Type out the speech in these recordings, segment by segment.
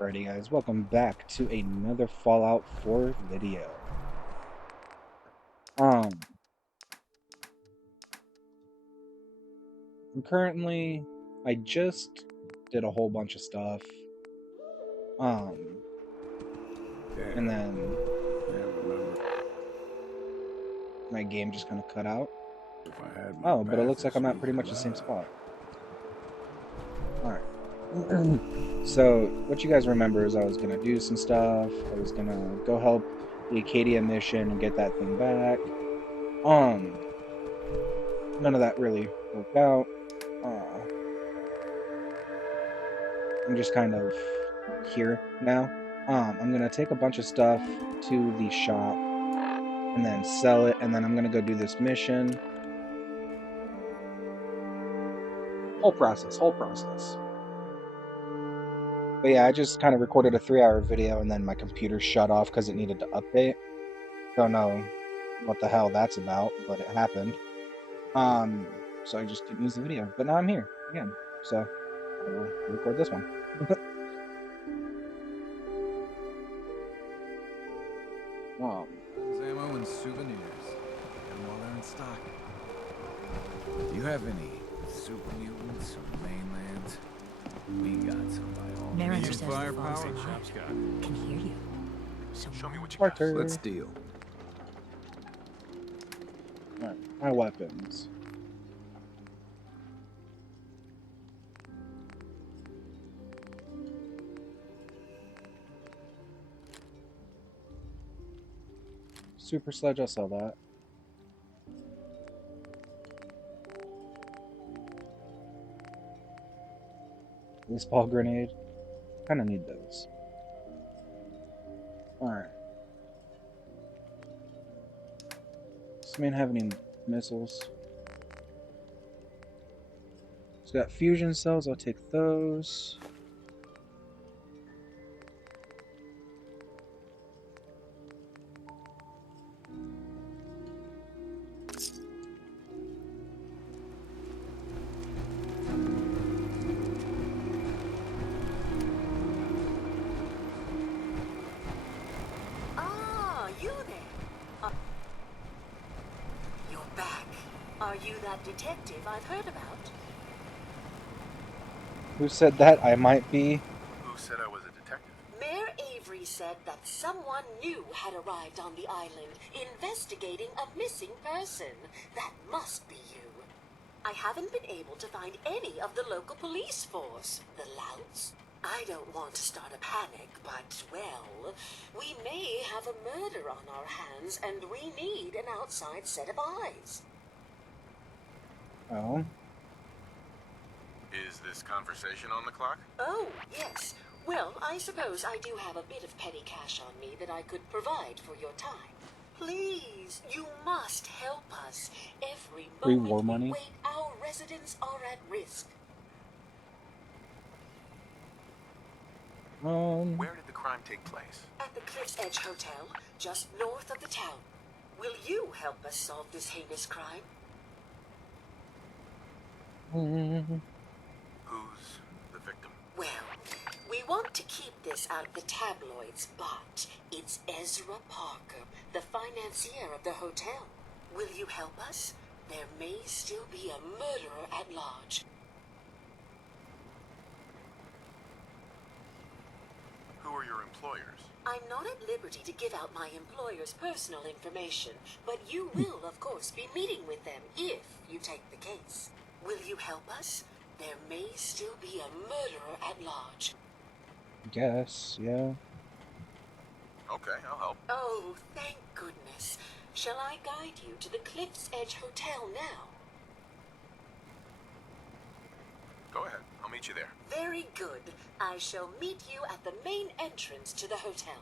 Alrighty guys, welcome back to another Fallout 4 video. I'm currently, I just did a whole bunch of stuff. And then my game just kind of cut out. Oh, but it looks like I'm at pretty much the same spot. Alright. So, what you guys remember is I was gonna do some stuff. I was gonna go help the Acadia mission and get that thing back. None of that really worked out. I'm just kind of here now. I'm gonna take a bunch of stuff to the shop and then sell it, and then I'm gonna go do this mission. Whole process. But yeah, I just kind of recorded a 3-hour video and then my computer shut off because it needed to update. Don't know what the hell that's about, but it happened. So I just didn't use the video. But now I'm here again, so I will record this one. There's ammo and souvenirs, and while they're in stock. Do you have any super mutants or mainlands? We got some by all Narrator means. says the false alive can hear you. So Show me what you got. Parker. Let's deal. Alright, my weapons. Super Sledge, I'll sell that. Baseball grenade. Kinda need those. Alright. Does this man have any missiles? It's got fusion cells, I'll take those. are you that detective I've heard about? Who said that? I might be. Who said I was a detective? Mayor Avery said that someone new had arrived on the island, investigating a missing person. That must be you. I haven't been able to find any of the local police force. The louts? I don't want to start a panic, but, well, we may have a murder on our hands, and we need an outside set of eyes. Oh. Is this conversation on the clock? Oh, yes. Well, I suppose I do have a bit of petty cash on me that I could provide for your time. Please, you must help us. Every Free moment war we money? wait, our residents are at risk. Where did the crime take place? At the Cliff's Edge Hotel, just north of the town. Will you help us solve this heinous crime? Mm. Who's the victim? Well, we want to keep this out of the tabloids, but it's Ezra Parker, the financier of the hotel. Will you help us? There may still be a murderer at large. Who are your employers? I'm not at liberty to give out my employer's personal information, but you will, of course, be meeting with them if you take the case. Will you help us? There may still be a murderer at large. Guess, yeah. Okay, I'll help. Oh, thank goodness. Shall I guide you to the Cliff's Edge Hotel now? Go ahead. I'll meet you there. Very good. I shall meet you at the main entrance to the hotel.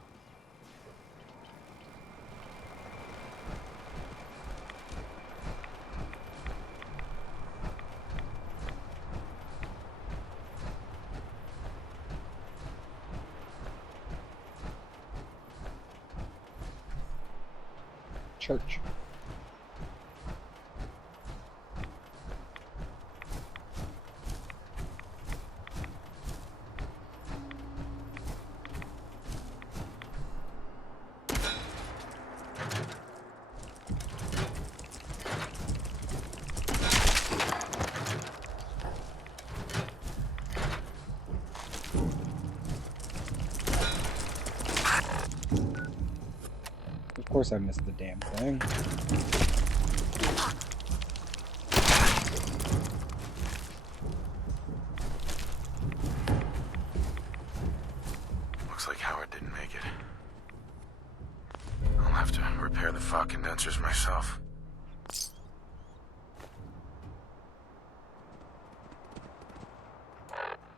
Church. Of course I missed the damn thing. Looks like Howard didn't make it. I'll have to repair the fog condensers myself.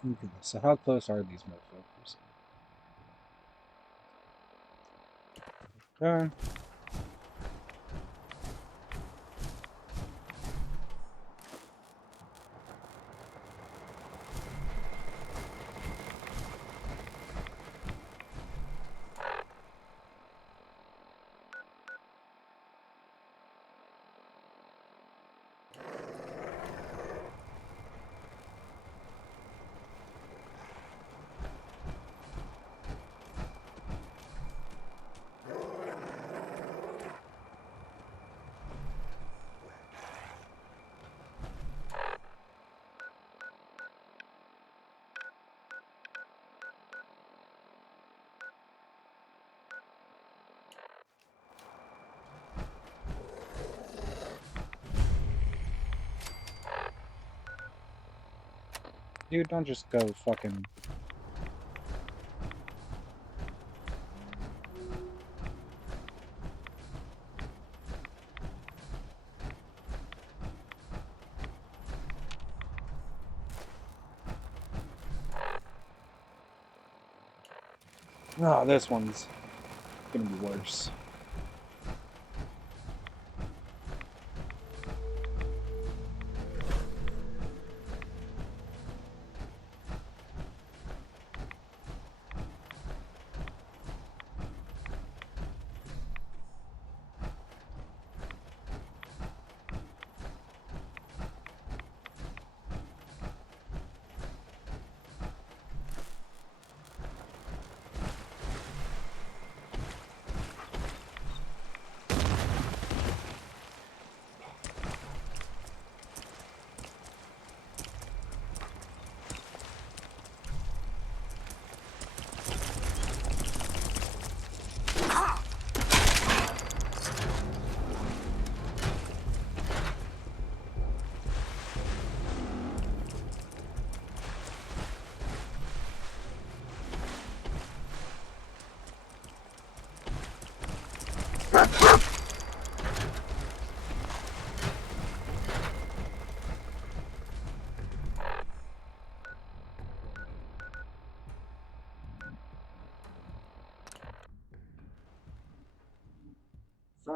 Okay, so how close are these motherfuckers? Okay. Dude, don't just go fucking... Oh, this one's gonna be worse.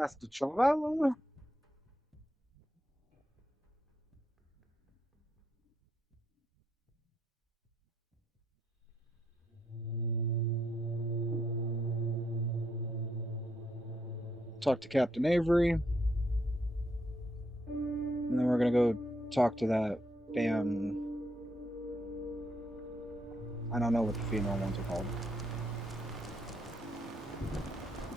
Fast travel. Talk to Captain Avery. And then we're gonna go talk to that damn... I don't know what the female ones are called.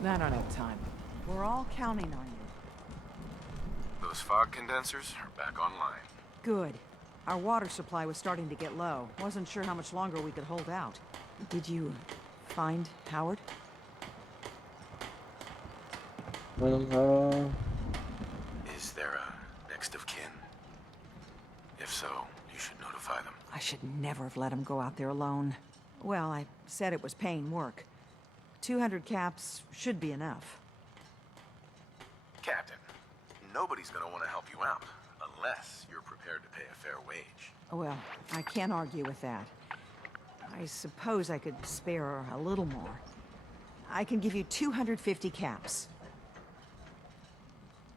I don't have time. We're all counting on you. Those fog condensers are back online. Good. Our water supply was starting to get low. Wasn't sure how much longer we could hold out. Did you find Howard? Well, Is there a next of kin? If so, you should notify them. I should never have let him go out there alone. Well, I said it was paying work. 200 caps should be enough. Captain, nobody's gonna want to help you out unless you're prepared to pay a fair wage. Well, I can't argue with that. I suppose I could spare a little more. I can give you 250 caps.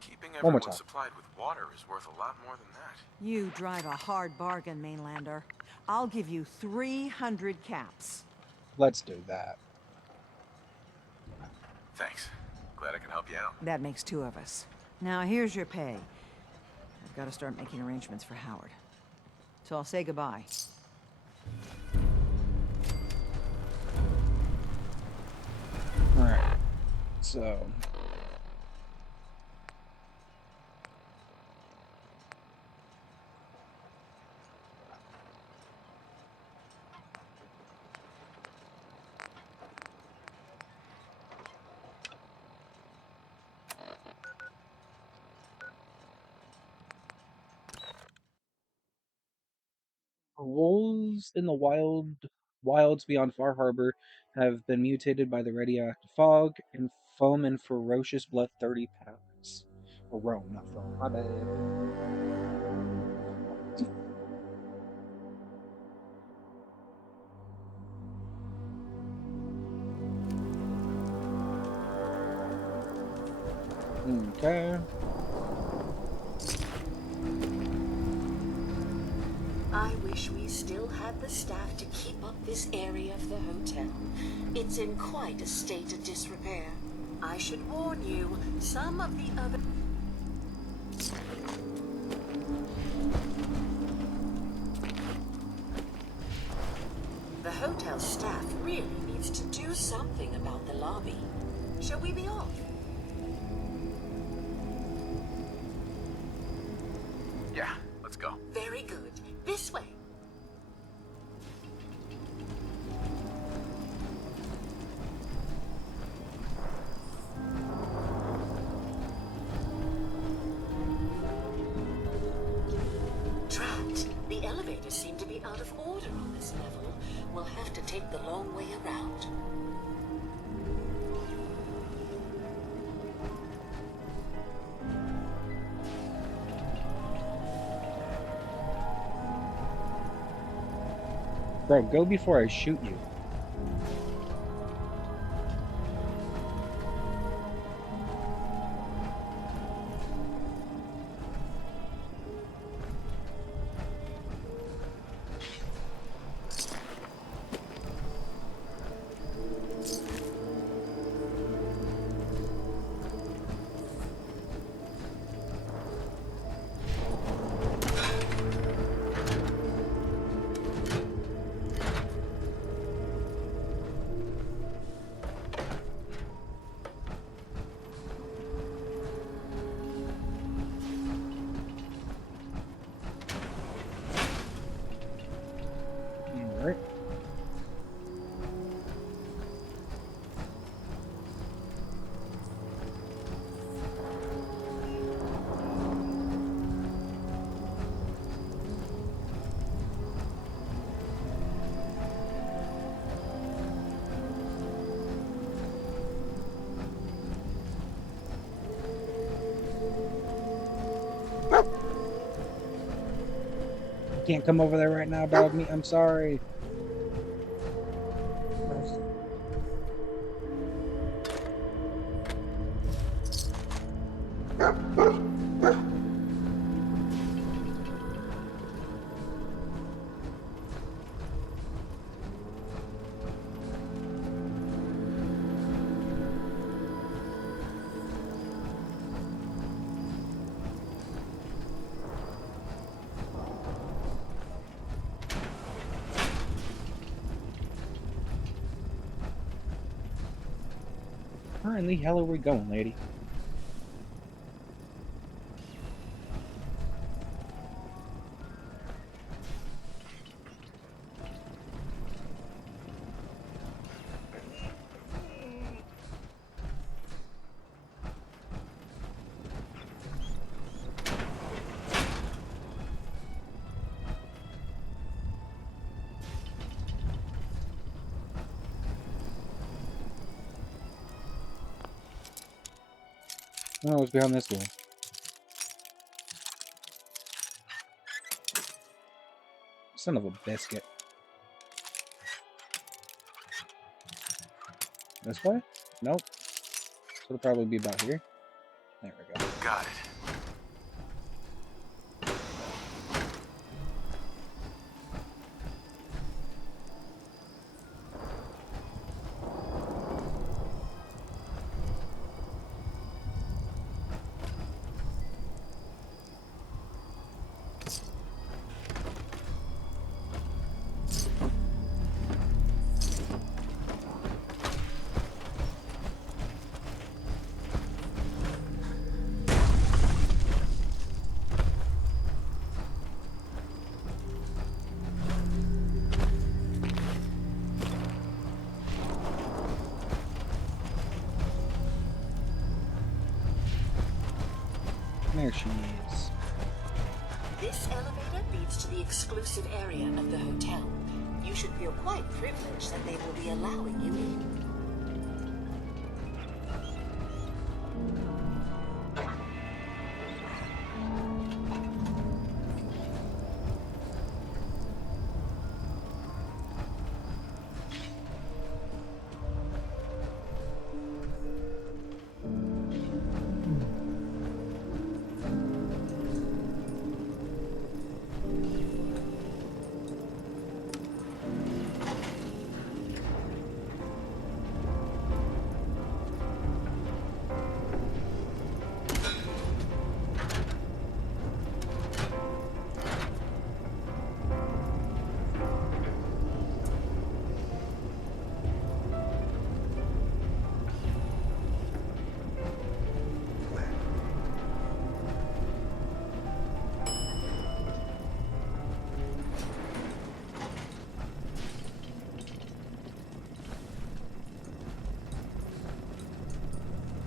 Keeping One more everyone time. supplied with water is worth a lot more than that. You drive a hard bargain, Mainlander. I'll give you 300 caps. let's do that. Thanks. Glad I can help you out. That makes two of us. Now, here's your pay. I've got to start making arrangements for Howard. So I'll say goodbye. Alright. So... wolves in the wilds beyond Far Harbor have been mutated by the radioactive fog and foam and ferocious blood 30 pounds. Or Rome, not foam. My bad. Okay. I wish we still had the staff to keep up this area of the hotel. It's in quite a state of disrepair. I should warn you, some of the other... The hotel staff really needs to do something about the lobby. Shall we be off? Yeah, let's go. Very good. This way. Trapped. The elevators seem to be out of order on this level. We'll have to take the long way around. Bro, go before I shoot you. Alright. You can't come over there right now, dog meat. I'm sorry. Where in the hell are we going, lady? Oh, what's behind this door? Son of a biscuit. This way? Nope. So it'll probably be about here. There we go. Got it. There she is. This elevator leads entrance to the exclusive area of the hotel. You should feel quite privileged that they will be allowing you in.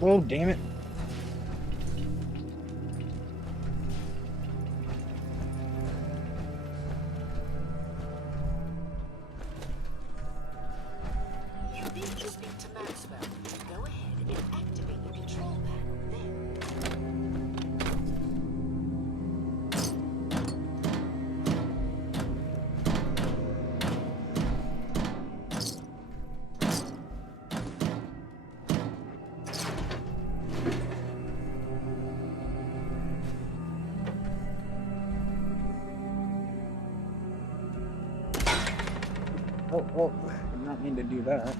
Oh, damn it. You need to speak to Maxwell. Go ahead and activate the control panel then. Oh, I did not mean to do that.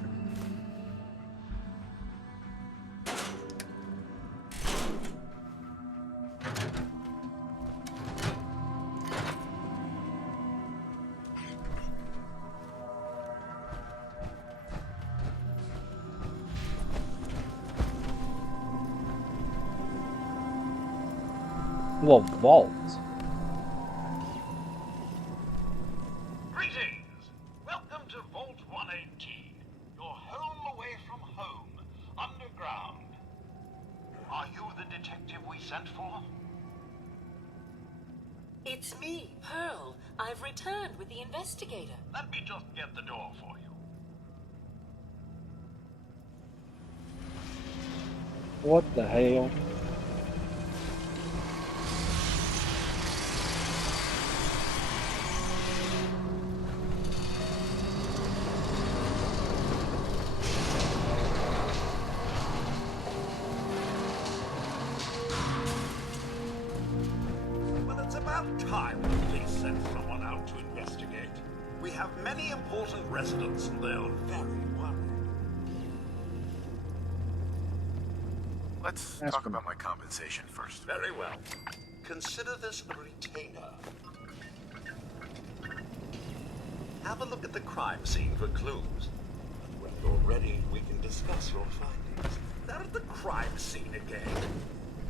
Well, vault. Greetings! Welcome to Vault 118, your home away from home, underground. Are you the detective we sent for? It's me, Pearl. I've returned with the investigator. Let me just get the door for you. What the hell? Well, it's about time the police sent someone out to investigate. We have many important residents and they're very worried. Let's Ask talk him. about my compensation first. Very well. Consider this a retainer. Have a look at the crime scene for clues. When you're ready, we can discuss your findings. They're at the crime scene again.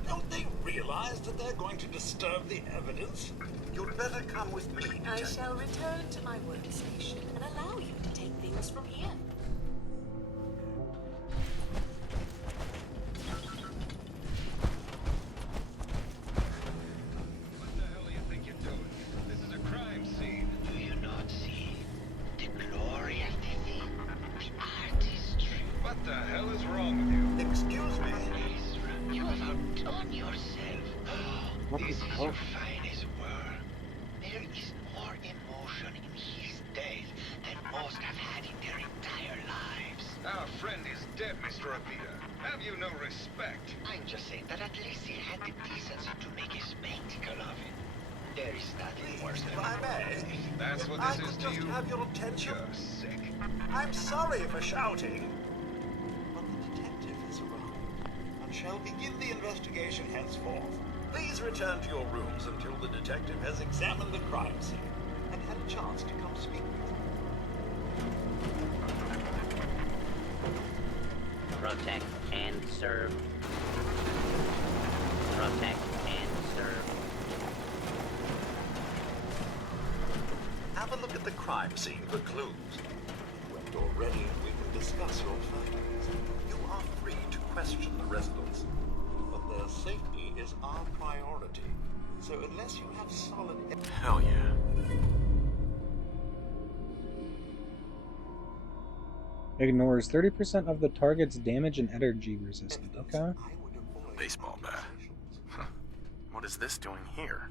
Don't they realize that they're going to disturb the evidence? You'd better come with me, I Detective. shall return to my workstation and allow you to take things from here. What the hell do you think you're doing? This is a crime scene. Do you not see the glory of the thing, the artistry? What the hell is wrong with you? Excuse me. Ezra, you have outdone yourself. What This the is hell? your finest work. There is more emotion in his death than most have had in their entire lives. Our friend is dead, Mr. Abita. Have you no respect? I'm just saying that at least he had the decency to make a spectacle of it. There is nothing worse Please, than if I may. That's what I this is could to just you? have your attention. You're sick. I'm sorry for shouting. But the detective is arrived and shall begin the investigation henceforth. Please return to your rooms until the detective has examined the crime scene and had a chance to come speak with you. Protect and serve. Protect and serve. Have a look at the crime scene for clues. When you're ready, we can discuss your findings. You are free to question the residents, but their safety is our priority. So unless you have solid... Hell yeah. Ignores 30% of the target's damage and energy resistant. Okay. Baseball bat. Huh. What is this doing here?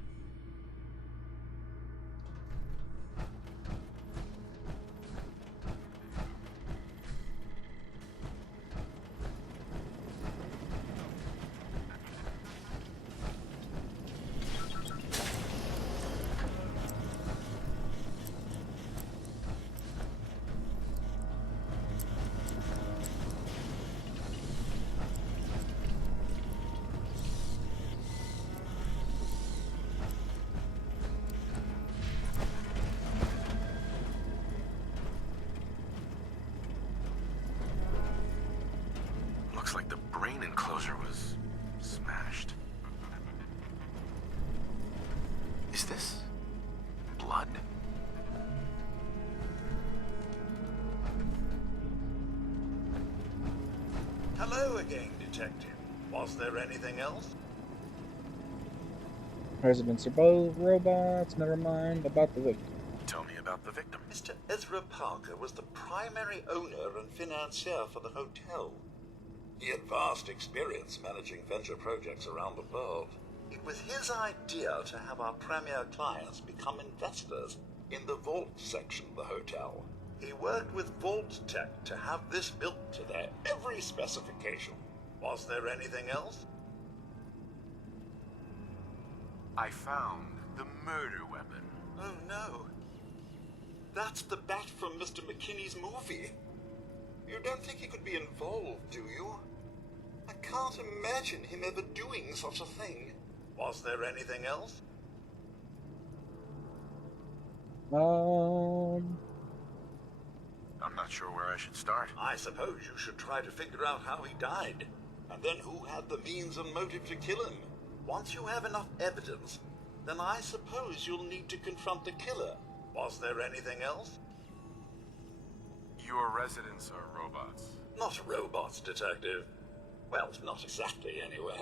Looks like the brain enclosure was smashed. Is this blood? Hello again, Detective. Was there anything else? Residents are both robots. Never mind about the victim. Tell me about the victim. Mr. Ezra Parker was the primary owner and financier for the hotel. He had vast experience managing venture projects around the world. It was his idea to have our premier clients become investors in the Vault section of the hotel. He worked with Vault Tech to have this built to their every specification. Was there anything else? I found the murder weapon. Oh no. That's the bat from Mr. McKinney's movie. You don't think he could be involved, do you? I can't imagine him ever doing such a thing. Was there anything else? I'm not sure where I should start. I suppose you should try to figure out how he died, and then who had the means and motive to kill him. Once you have enough evidence, then I suppose you'll need to confront the killer. Was there anything else? Your residents are robots. Not robots, Detective. Well, not exactly, anyway.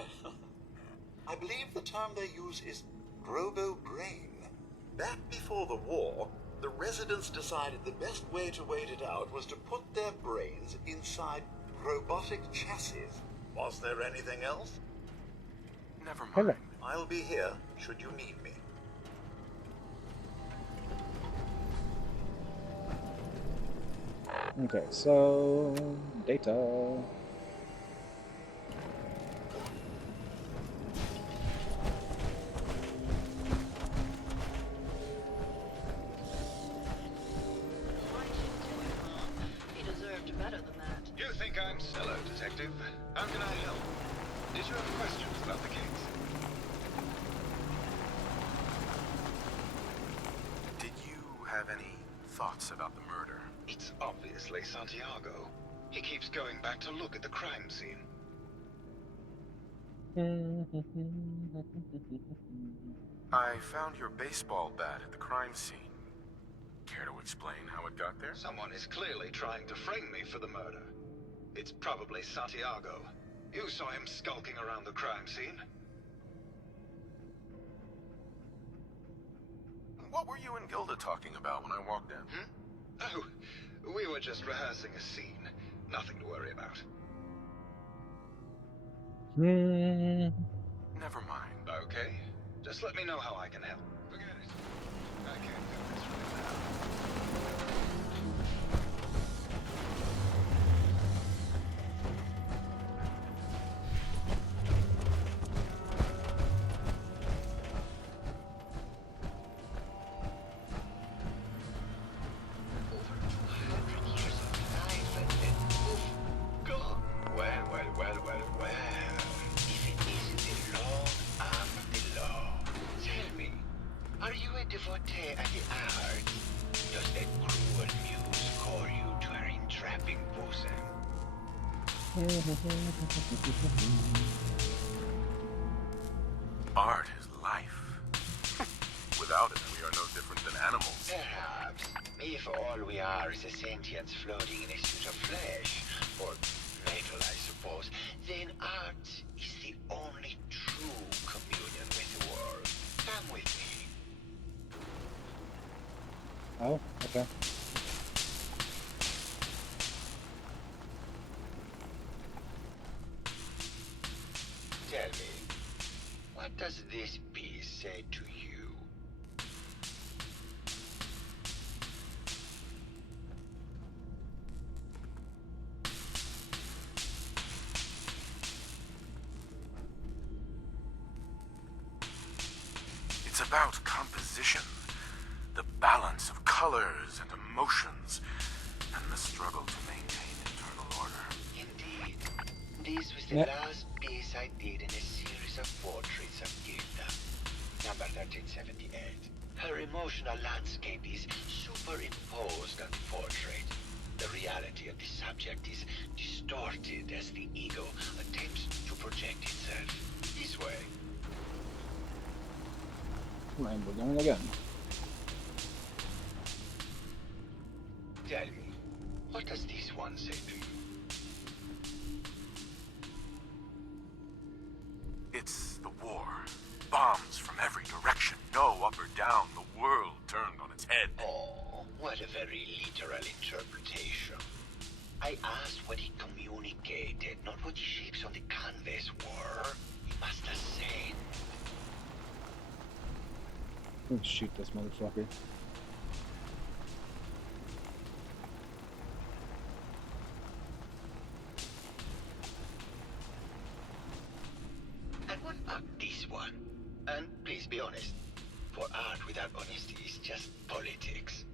I believe the term they use is robo-brain. Back before the war, the residents decided the best way to wait it out was to put their brains inside robotic chassis. Was there anything else? Never mind. Hello. I'll be here, should you need me. Okay, so data. He deserved better than that. You think I'm... Hello, Detective. How can I help? Did you have questions about the case? Did you have any thoughts about the murder? It's obviously Santiago. He keeps going back to look at the crime scene. I found your baseball bat at the crime scene. Care to explain how it got there? Someone is clearly trying to frame me for the murder. It's probably Santiago. You saw him skulking around the crime scene. What were you and Gilda talking about when I walked in? Oh, we were just rehearsing a scene. Nothing to worry about. Never mind. Okay. Just let me know how I can help. Forget it. I can't do this right now. Over 200 years of life and then poof, gone. Well. If it isn't the law, I'm the law. Tell me, are you a devotee of the arts? Does that cruel muse call you to her entrapping bosom? Art is life. Without it, we are no different than animals. Perhaps, if all we are is a sentience floating in a suit of flesh, or metal, I suppose, then art is the only true communion with the world. Come with me. Oh, okay. Tell me, what does this piece say to you? It's about composition, the balance of colors and emotions, and the struggle to maintain internal order. Indeed. This was the Yep. last piece I did in a series of portraits of Gilda. Number 1378. Her emotional landscape is superimposed on the portrait. The reality of the subject is distorted as the ego attempts to project itself. This way. And we're going again. Tell me, what does this one say to you? It's the war. Bombs from every direction, no up or down, the world turned on its head. Oh, what a very literal interpretation. I asked what he communicated, not what the shapes on the canvas were. He must have said. Let's shoot this motherfucker. And what about this one? And please be honest, for art without honesty is just politics.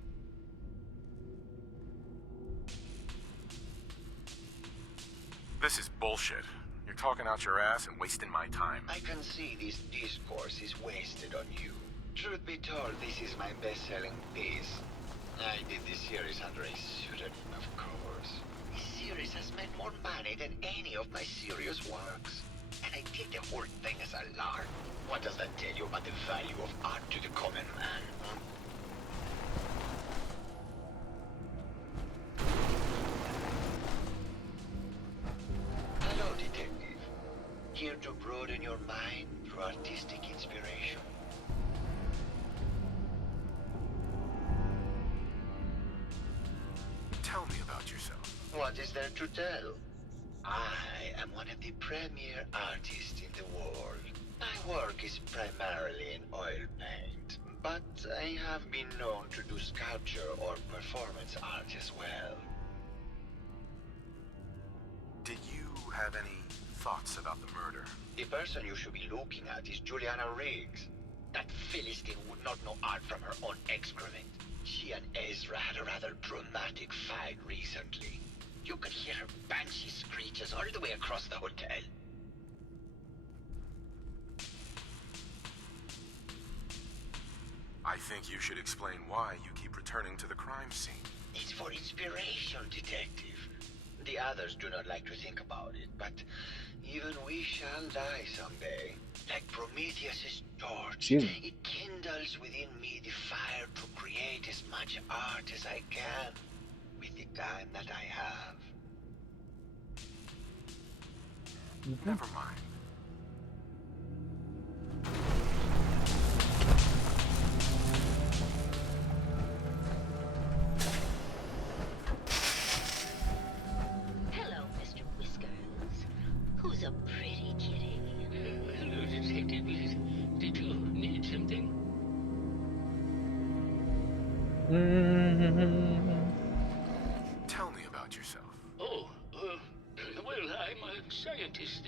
This is bullshit. You're talking out your ass and wasting my time. I can see this discourse is wasted on you. Truth be told, this is my best-selling piece. I did this series under a pseudonym, of course. This series has made more money than any of my serious works. And I did the whole thing as a lark. What does that tell you about the value of art to the common man? Hmm? Hello, detective. Here to broaden your mind through artistic inspiration. Tell me about yourself. What is there to tell? I am one of the premier artists in the world. My work is primarily in oil paint, but I have been known to do sculpture or performance art as well. Did you have any thoughts about the murder? The person you should be looking at is Juliana Riggs. That Philistine would not know art from her own excrement. She and Ezra had a rather dramatic fight recently. You could hear her banshee screeches all the way across the hotel. I think you should explain why you keep returning to the crime scene. It's for inspiration, detective. The others do not like to think about it, but even we shall die someday. Like Prometheus's torch, Jesus. it kindles within me the fire to create as much art as I can with the time that I have. Never mind. Hello, Mr. Whiskers. Who's a pretty kitty? Hello, Detective. Did you need something? Tell me about yourself. Oh, well, I'm a scientist.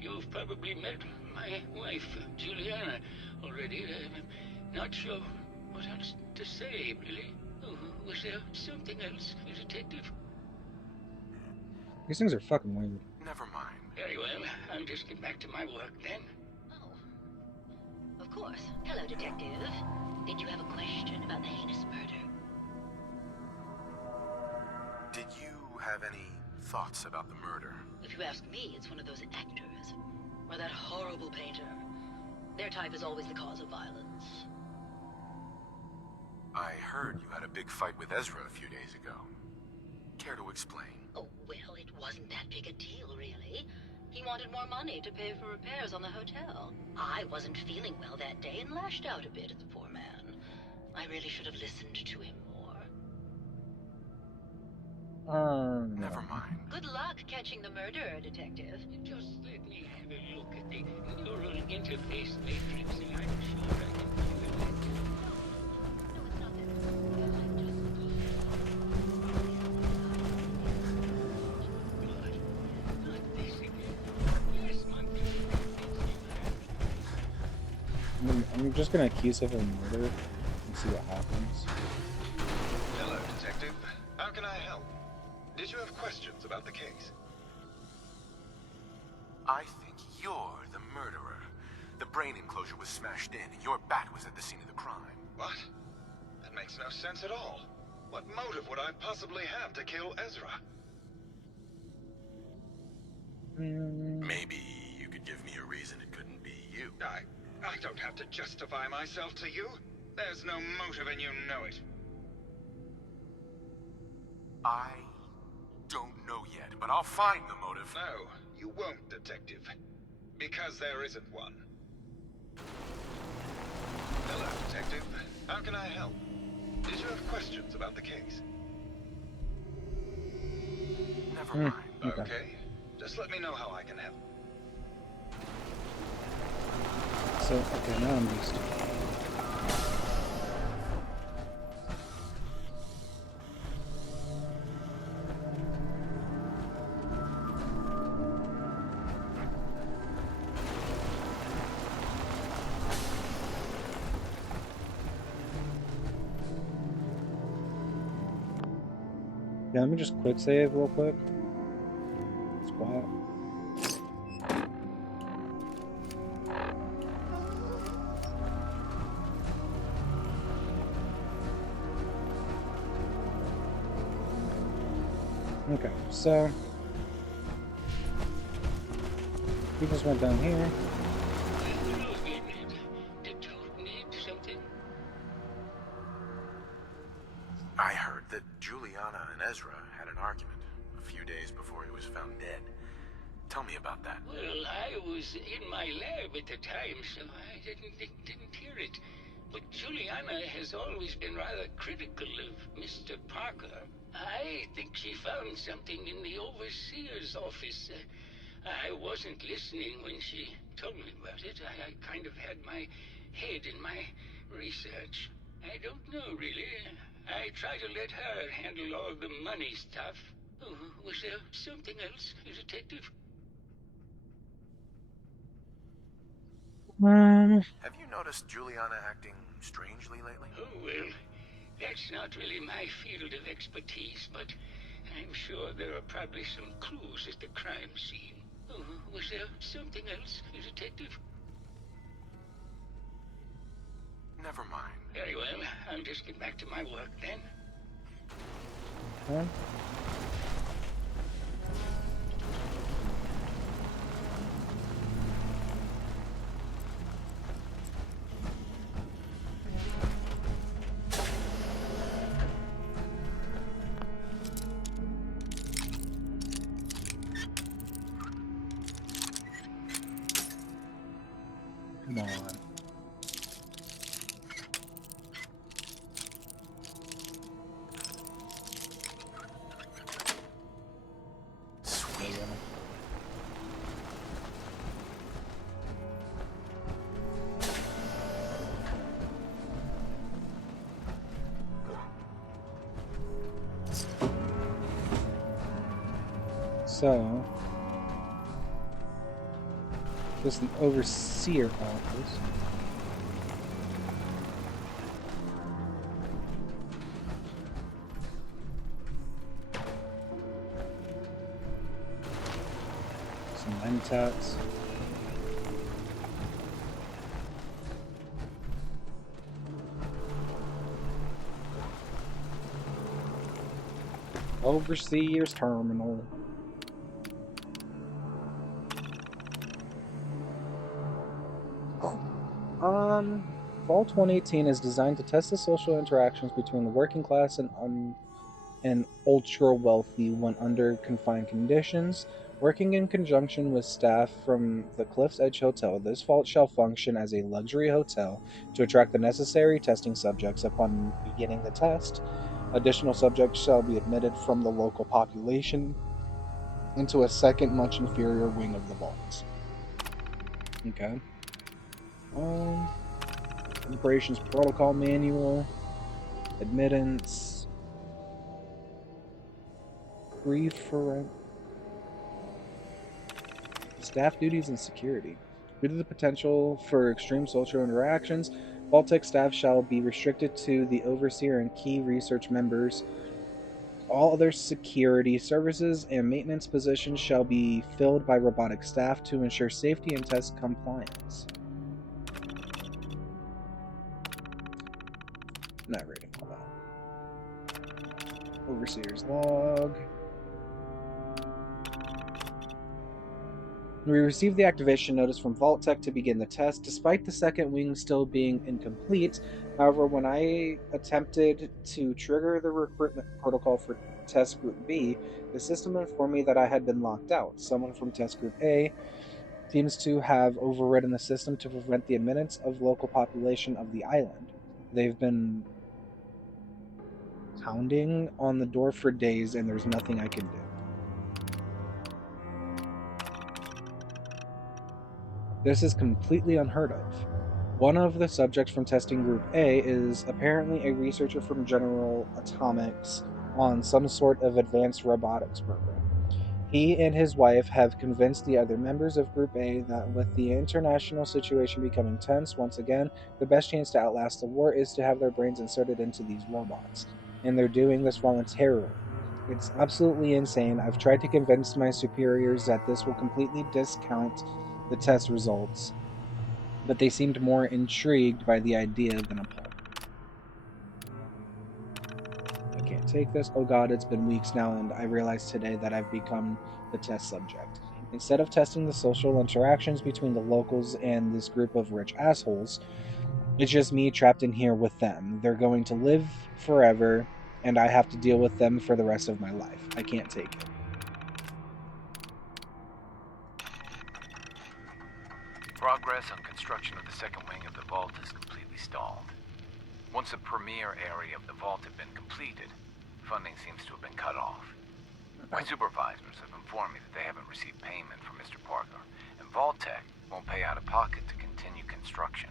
You've probably met my wife, Juliana, already. I'm not sure what else to say, really. Oh, was there something else, Detective? These things are fucking weird. Never mind. Very well. I'll just get back to my work then. Oh. Of course. Hello, Detective. Did you have a question about the heinous murder? Did you have any thoughts about the murder? If you ask me, it's one of those actors. Or that horrible painter. Their type is always the cause of violence. I heard you had a big fight with Ezra a few days ago. Care to explain? Oh, well, it wasn't that big a deal, really. He wanted more money to pay for repairs on the hotel. I wasn't feeling well that day and lashed out a bit at the poor man. I really should have listened to him more. Never mind. Good luck catching the murderer, Detective. Just let me have a look at the neural interface matrix, and I'm sure I can find a link. No, it's not that. Not this again. Yes, Monkey. I'm just gonna accuse him of murder and see what happens. Hello, Detective. How can I help? Did you have questions about the case? I think you're the murderer. The brain enclosure was smashed in, and your bat was at the scene of the crime. What? That makes no sense at all. What motive would I possibly have to kill Ezra? Maybe you could give me a reason it couldn't be you. I don't have to justify myself to you. There's no motive and you know it. I don't know yet, but I'll find the motive. No, you won't, Detective. Because there isn't one. Hello, Detective. How can I help? Did you have questions about the case? Never mind. Okay. Just let me know how I can help. So, okay, now I'm used to it. Yeah, let me just quick save real quick. It's quiet. Okay, so we just went down here. Hello, David. Did you need something? I heard that Juliana and Ezra had an argument a few days before he was found dead. Tell me about that. Well, I was in my lab at the time, so I didn't hear it. But Juliana has always been rather critical of Mr. Parker. I think she found something in the overseer's office. I wasn't listening when she told me about it. I kind of had my head in my research. I don't know, really. I try to let her handle all the money stuff. Oh, was there something else, Detective? Have you noticed Juliana acting strangely lately? Oh, well, that's not really my field of expertise, but I'm sure there are probably some clues at the crime scene. Oh, was there something else, Detective? Never mind. Very well, I'll just get back to my work then. Okay. Come on. Sweet. So, this is the overseer office. Some mentats. Overseer's terminal. Fall 2018 is designed to test the social interactions between the working class and ultra wealthy when under confined conditions. Working in conjunction with staff from the Cliff's Edge Hotel, this vault shall function as a luxury hotel to attract the necessary testing subjects. Upon beginning the test, additional subjects shall be admitted from the local population into a second, much inferior wing of the vault. Okay. Operations Protocol Manual. Admittance. Referent. Staff duties and security. Due to the potential for extreme social interactions, Vault-Tec staff shall be restricted to the overseer and key research members. All other security services and maintenance positions shall be filled by robotic staff to ensure safety and test compliance. Not reading all that. Overseer's log. We received the activation notice from Vault-Tec to begin the test, despite the second wing still being incomplete. However, when I attempted to trigger the recruitment protocol for Test Group B, the system informed me that I had been locked out. Someone from Test Group A seems to have overridden the system to prevent the admittance of local population of the island. They've been pounding on the door for days, and there's nothing I can do. This is completely unheard of. One of the subjects from testing group A is apparently a researcher from General Atomics on some sort of advanced robotics program. He and his wife have convinced the other members of group A that with the international situation becoming tense once again, the best chance to outlast the war is to have their brains inserted into these robots. And they're doing this voluntarily. It's absolutely insane. I've tried to convince my superiors that this will completely discount the test results, but they seemed more intrigued by the idea than appalled. I can't take this. Oh god, it's been weeks now, and I realized today that I've become the test subject. Instead of testing the social interactions between the locals and this group of rich assholes, it's just me trapped in here with them. They're going to live forever, and I have to deal with them for the rest of my life. I can't take it. Progress on construction of the second wing of the vault is completely stalled. Once the premier area of the vault had been completed, funding seems to have been cut off. My supervisors have informed me that they haven't received payment from Mr. Parker, and Vault-Tec won't pay out of pocket to continue construction.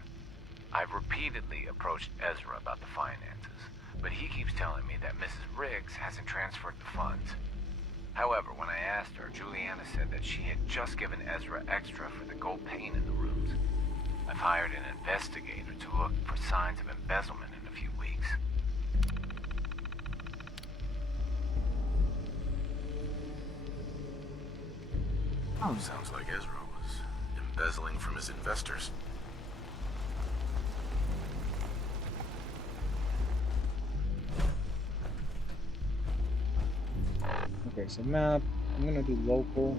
I've repeatedly approached Ezra about the finances, but he keeps telling me that Mrs. Riggs hasn't transferred the funds. However, when I asked her, Juliana said that she had just given Ezra extra for the gold paint in the rooms. I've hired an investigator to look for signs of embezzlement in a few weeks. Sounds like Ezra was embezzling from his investors. Okay, so map. I'm gonna do local.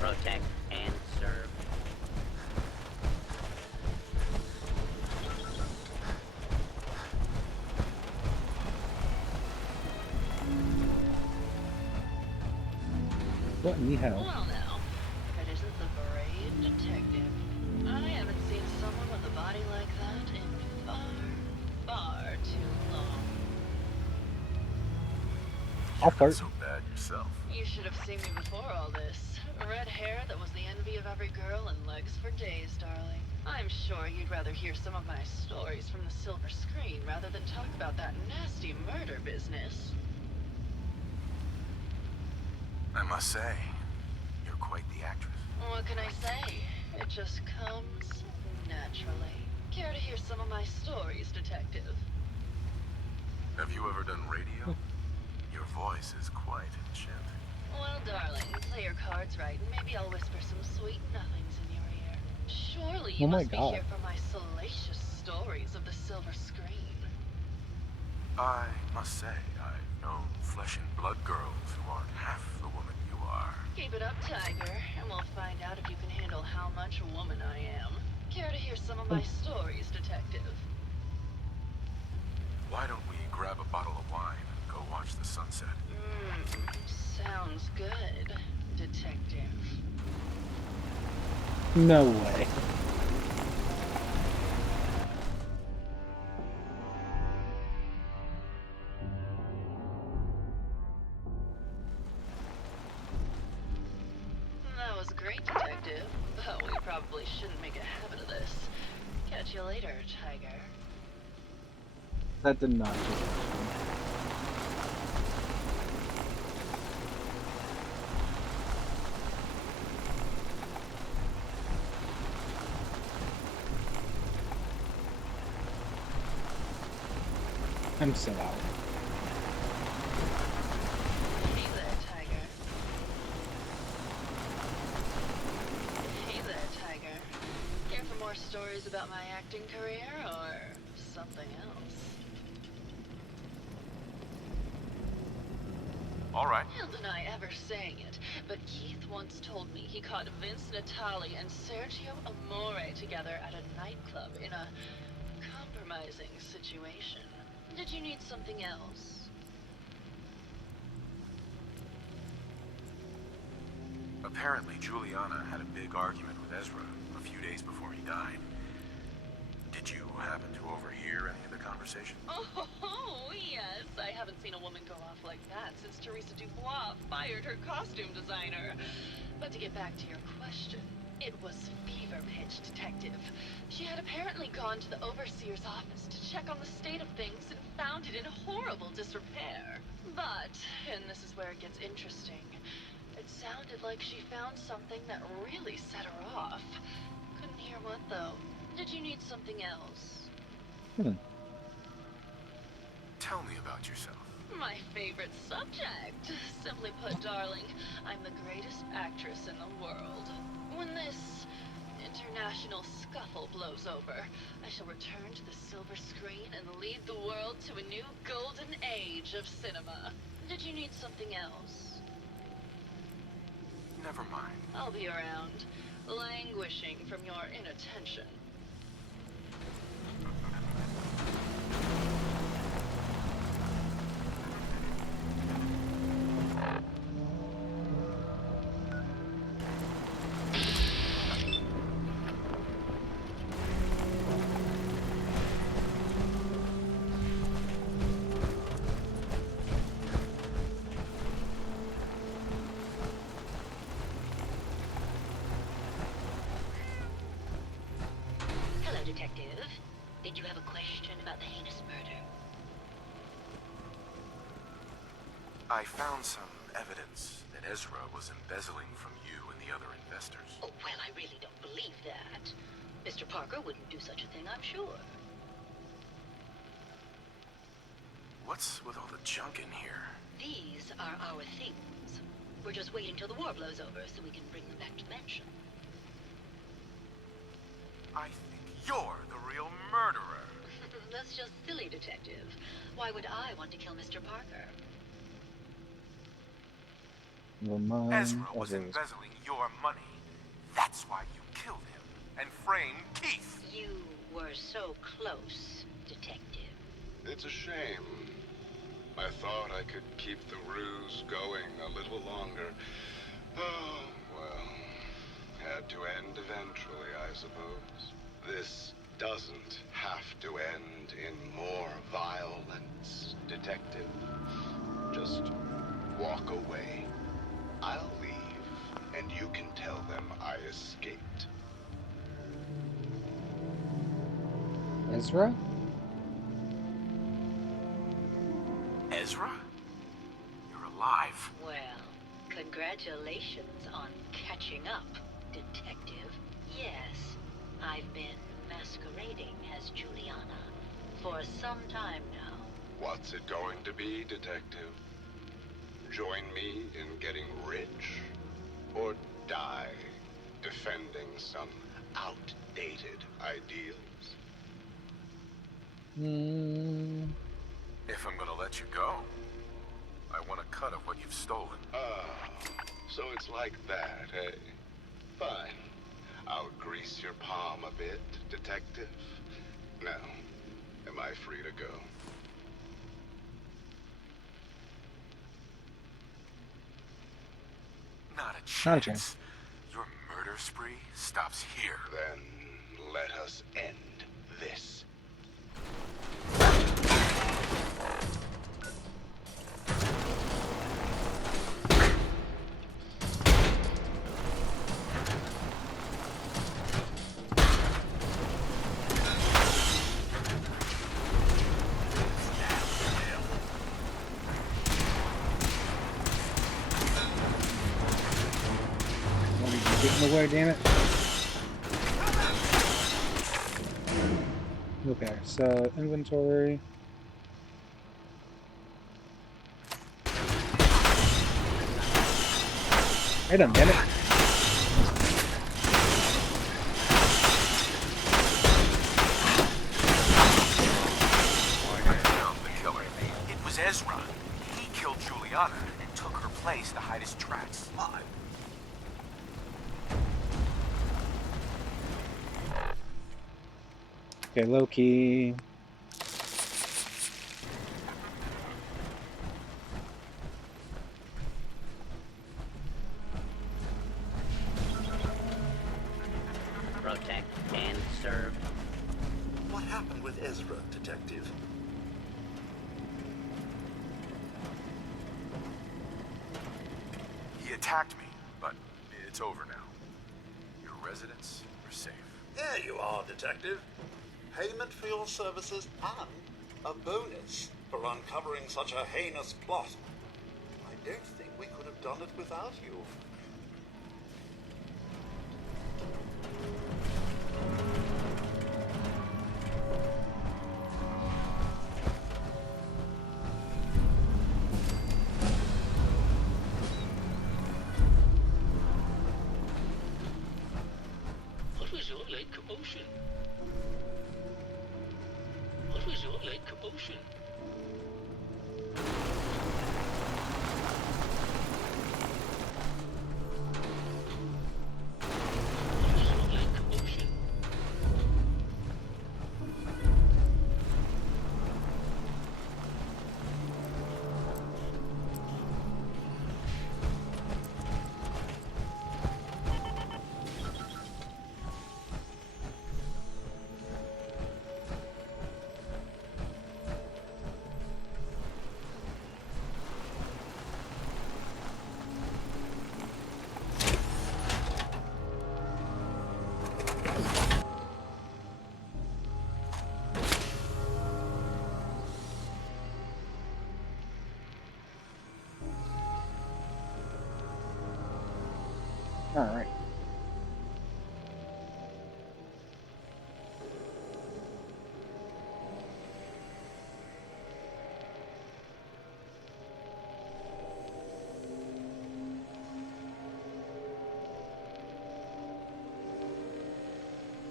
Protect and serve. What in the hell? Well now, if it isn't the brave detective. I haven't seen someone with a body like that in far too long. I'll flirt. So bad yourself. You should have seen me before all this. Red hair that was the envy of every girl and legs for days, darling. I'm sure you'd rather hear some of my stories from the silver screen rather than talk about that nasty murder business. I must say, you're quite the actress. What can I say? It just comes naturally. Care to hear some of my stories, detective? Have you ever done radio? Your voice is quite enchanting. Well, darling, play your cards right, and maybe I'll whisper some sweet nothings in your ear. Surely you Oh my must be God. here for my salacious stories of the silver screen. I must say, I've known flesh and blood girls who aren't half the woman you are. Keep it up, Tiger, and we'll find out if you can handle how much woman I am. Care to hear some of my stories, Detective? Why don't we grab a bottle of wine and go watch the sunset? Sounds good, Detective. No way. That was great, Detective, but we probably shouldn't make a habit of this. Catch you later, Tiger. That did not just I'm so out. Hey there, Tiger. Hey there, Tiger. Care for more stories about my acting career, or something else? All right. He'll deny ever saying it, but Keith once told me he caught Vince Natali and Sergio Amore together at a nightclub in a compromising situation. Did you need something else? Apparently, Juliana had a big argument with Ezra a few days before he died. Did you happen to overhear any of the conversation? Oh, yes. I haven't seen a woman go off like that since Teresa Dubois fired her costume designer. But to get back to your question, it was fever pitch, Detective. She had apparently gone to the Overseer's office to check on the state of things and found it in horrible disrepair. But, and this is where it gets interesting, it sounded like she found something that really set her off. Couldn't hear what, though. Did you need something else? Tell me about yourself. My favorite subject. Simply put, darling, I'm the greatest actress in the world. When this international scuffle blows over, I shall return to the silver screen and lead the world to a new golden age of cinema. Did you need something else? Never mind. I'll be around, languishing from your inattention. Hello, Detective. Did you have a question about the heinous murder? I found some evidence that Ezra was embezzling from you and the other investors. Oh, well, I really don't believe that. Mr. Parker wouldn't do such a thing, I'm sure. What's with all the junk in here? These are our things. We're just waiting till the war blows over so we can bring them back to the mansion. I think you're the real murderer. That's just silly, Detective. Why would I want to kill Mr. Parker? Ezra was embezzling your money. That's why you killed him and framed Keith. You were so close, Detective. It's a shame. I thought I could keep the ruse going a little longer. Oh, well. Had to end eventually, I suppose. This doesn't have to end in more violence, Detective. Just walk away. I'll leave, and you can tell them I escaped. Ezra? Ezra? You're alive. Well, congratulations on catching up, Detective. Yes, I've been masquerading as Juliana for some time now. What's it going to be, Detective? Join me in getting rich? Or die defending some outdated ideals? If if I'm gonna let you go. I want a cut of what you've stolen. So it's like that, eh? Fine. I'll grease your palm a bit, detective. Now, am I free to go? Not a chance. Not a chance. Your murder spree stops here. Then let us end this. Get in the way, damn it. Okay, so inventory. Item, damn it. The killer. It was Ezra. He killed Juliana and took her place to hide his tracks. Okay, low key. Protect and serve. What happened with Ezra, Detective? He attacked me, but it's over now. Your residents are safe. There you are, Detective. Payment for your services and a bonus for uncovering such a heinous plot. I don't think we could have done it without you. What was all that commotion? What was all that commotion? What was all that commotion? Alright.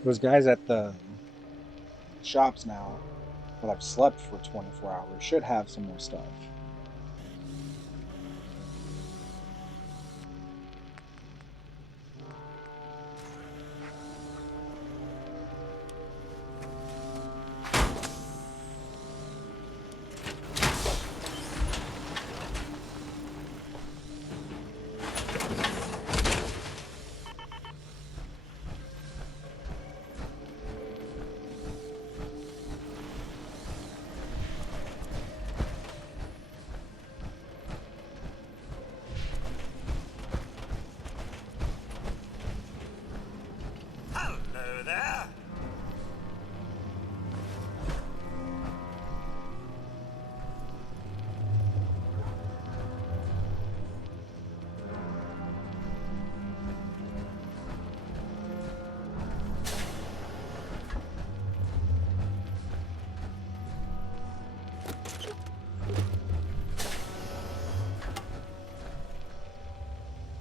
Those guys at the shops now that I've slept for 24 hours should have some more stuff. Hello there.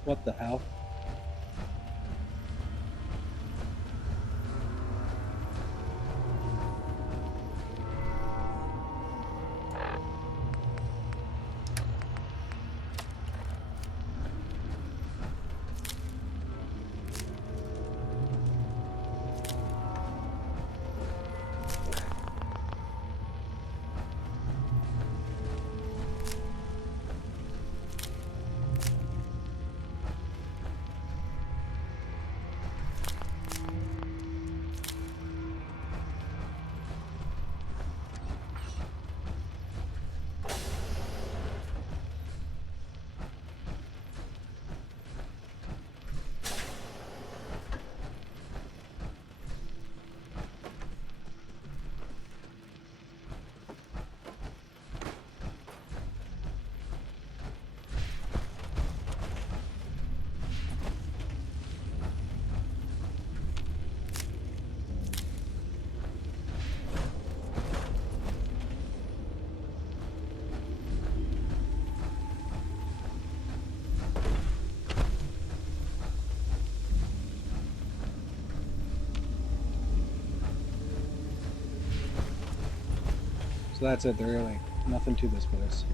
What the hell? So that's it. There's really nothing to this place.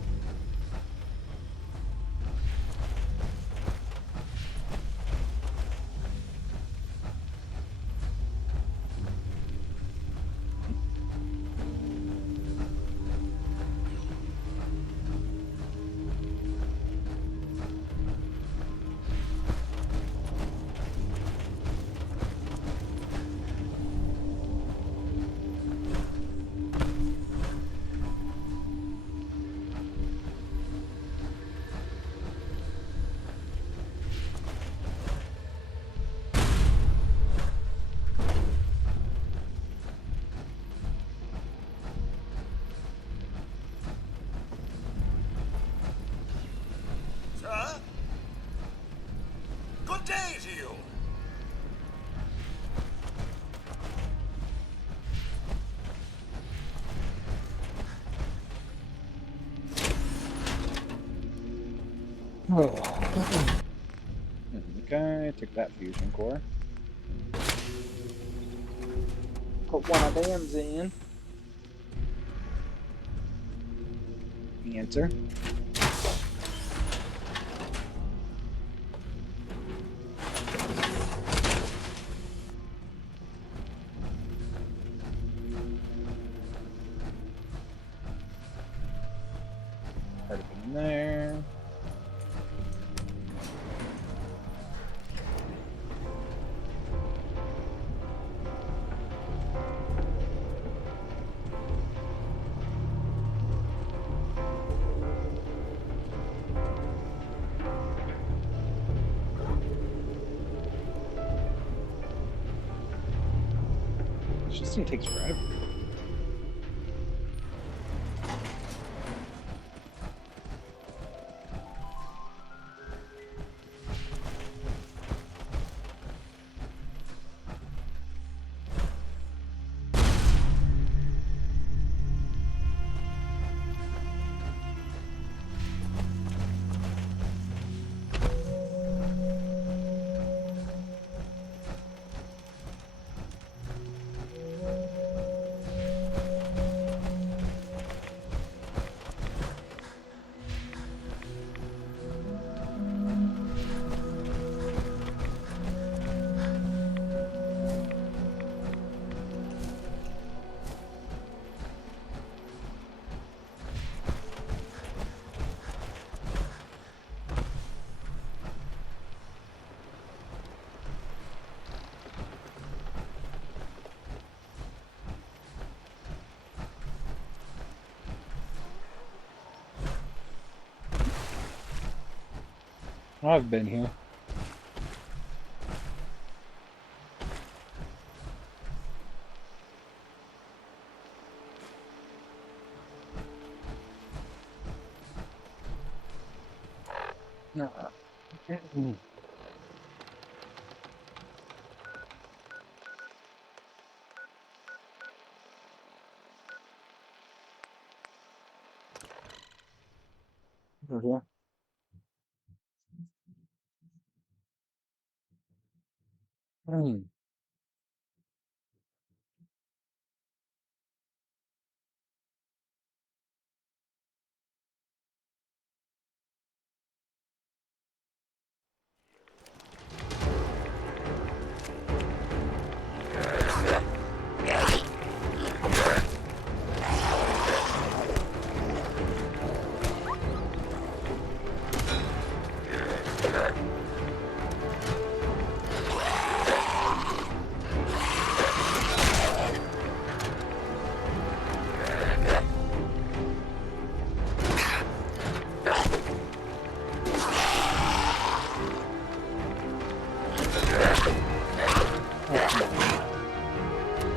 Sir? Good day to you. Oh. Okay, took that fusion core. Put one of them in. Answer. Put it in there. This thing takes forever. I've been here. No. Over here.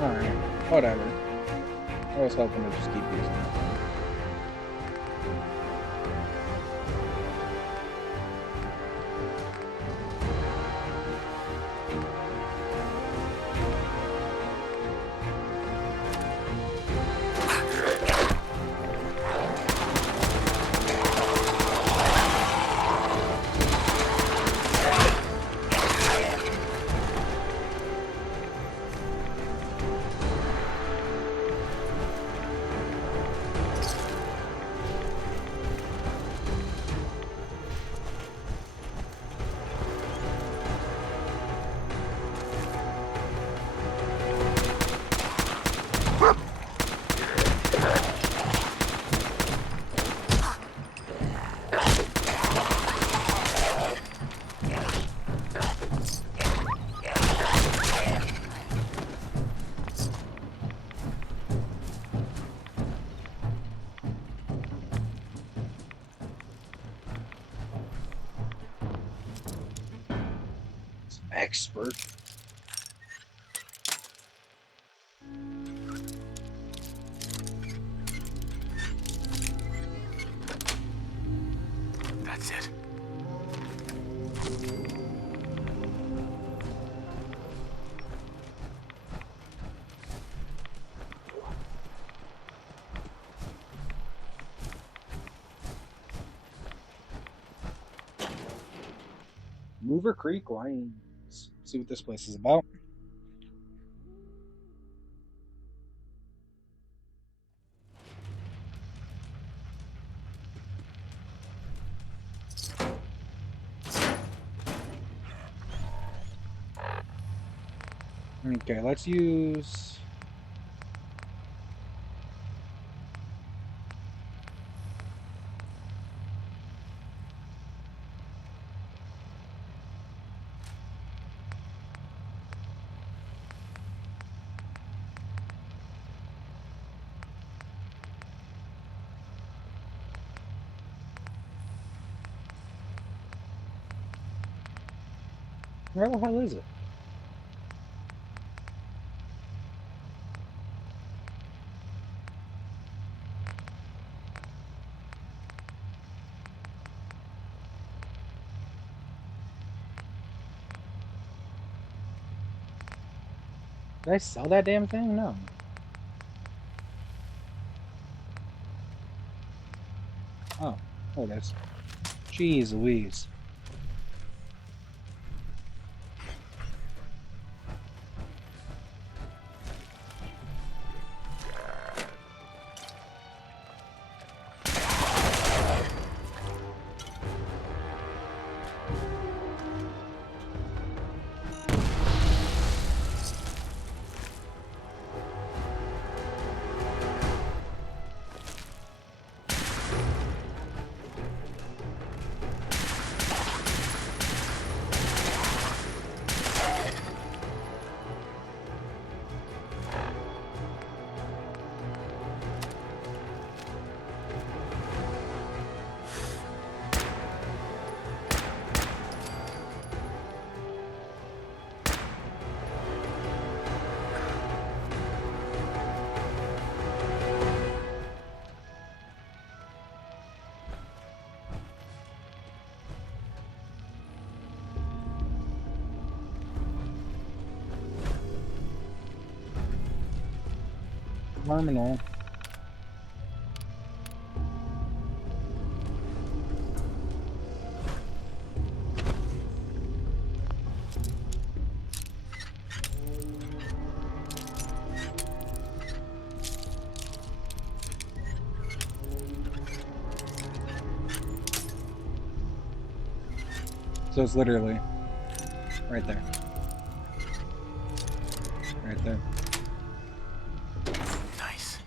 Alright, whatever. I was hoping to just keep using it. Expert. That's it. Mover Creek Lines. See what this place is about. Okay, let's use... Where the hell is it? Did I sell that damn thing? No. Oh, there it is. Jeez Louise. Terminal. So it's literally right there. Right there. Nice.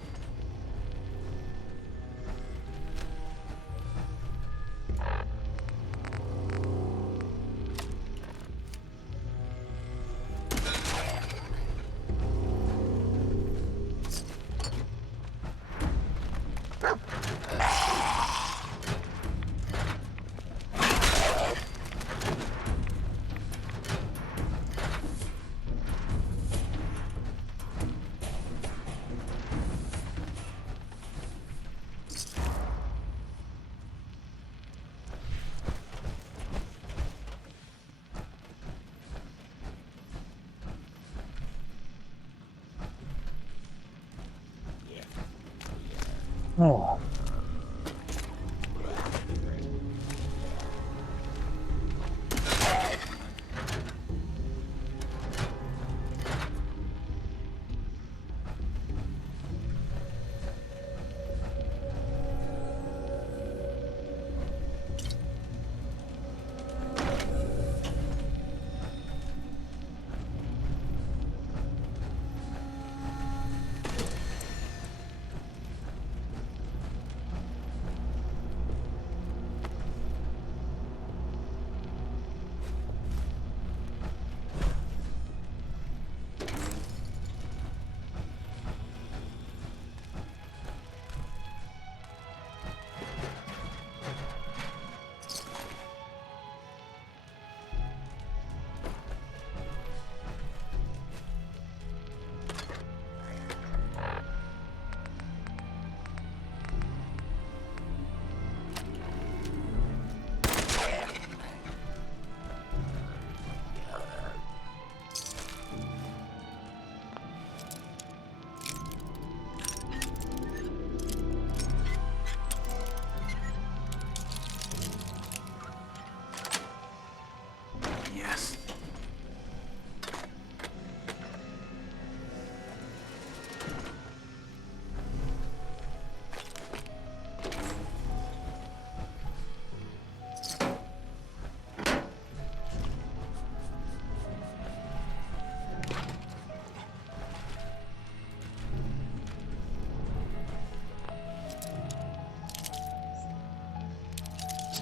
Oh.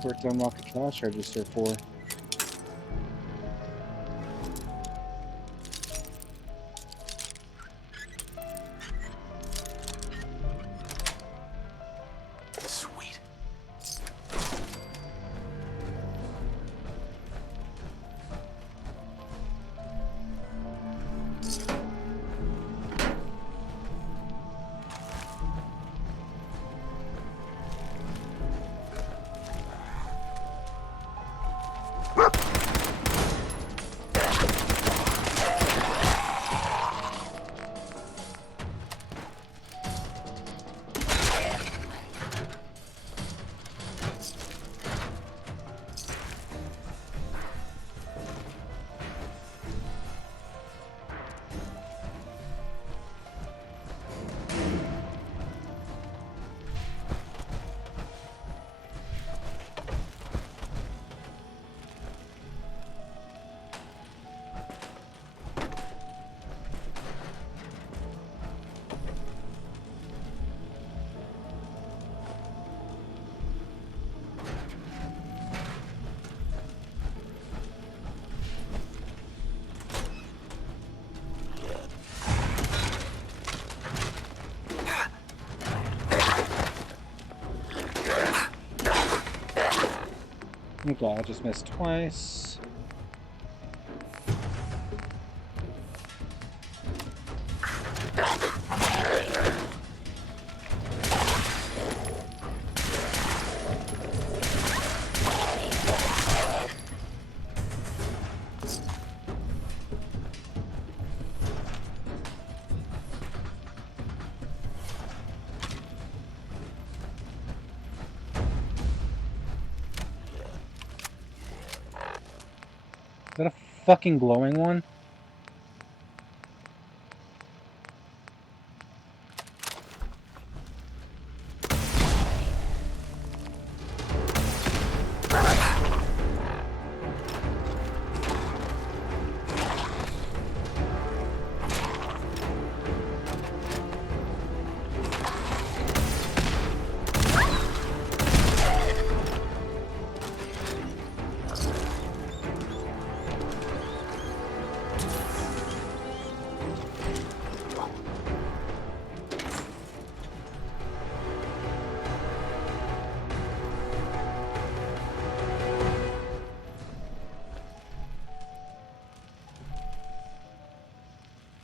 Where to unlock a cash register for? Sweet. Okay, I just missed twice. Is that a fucking glowing one?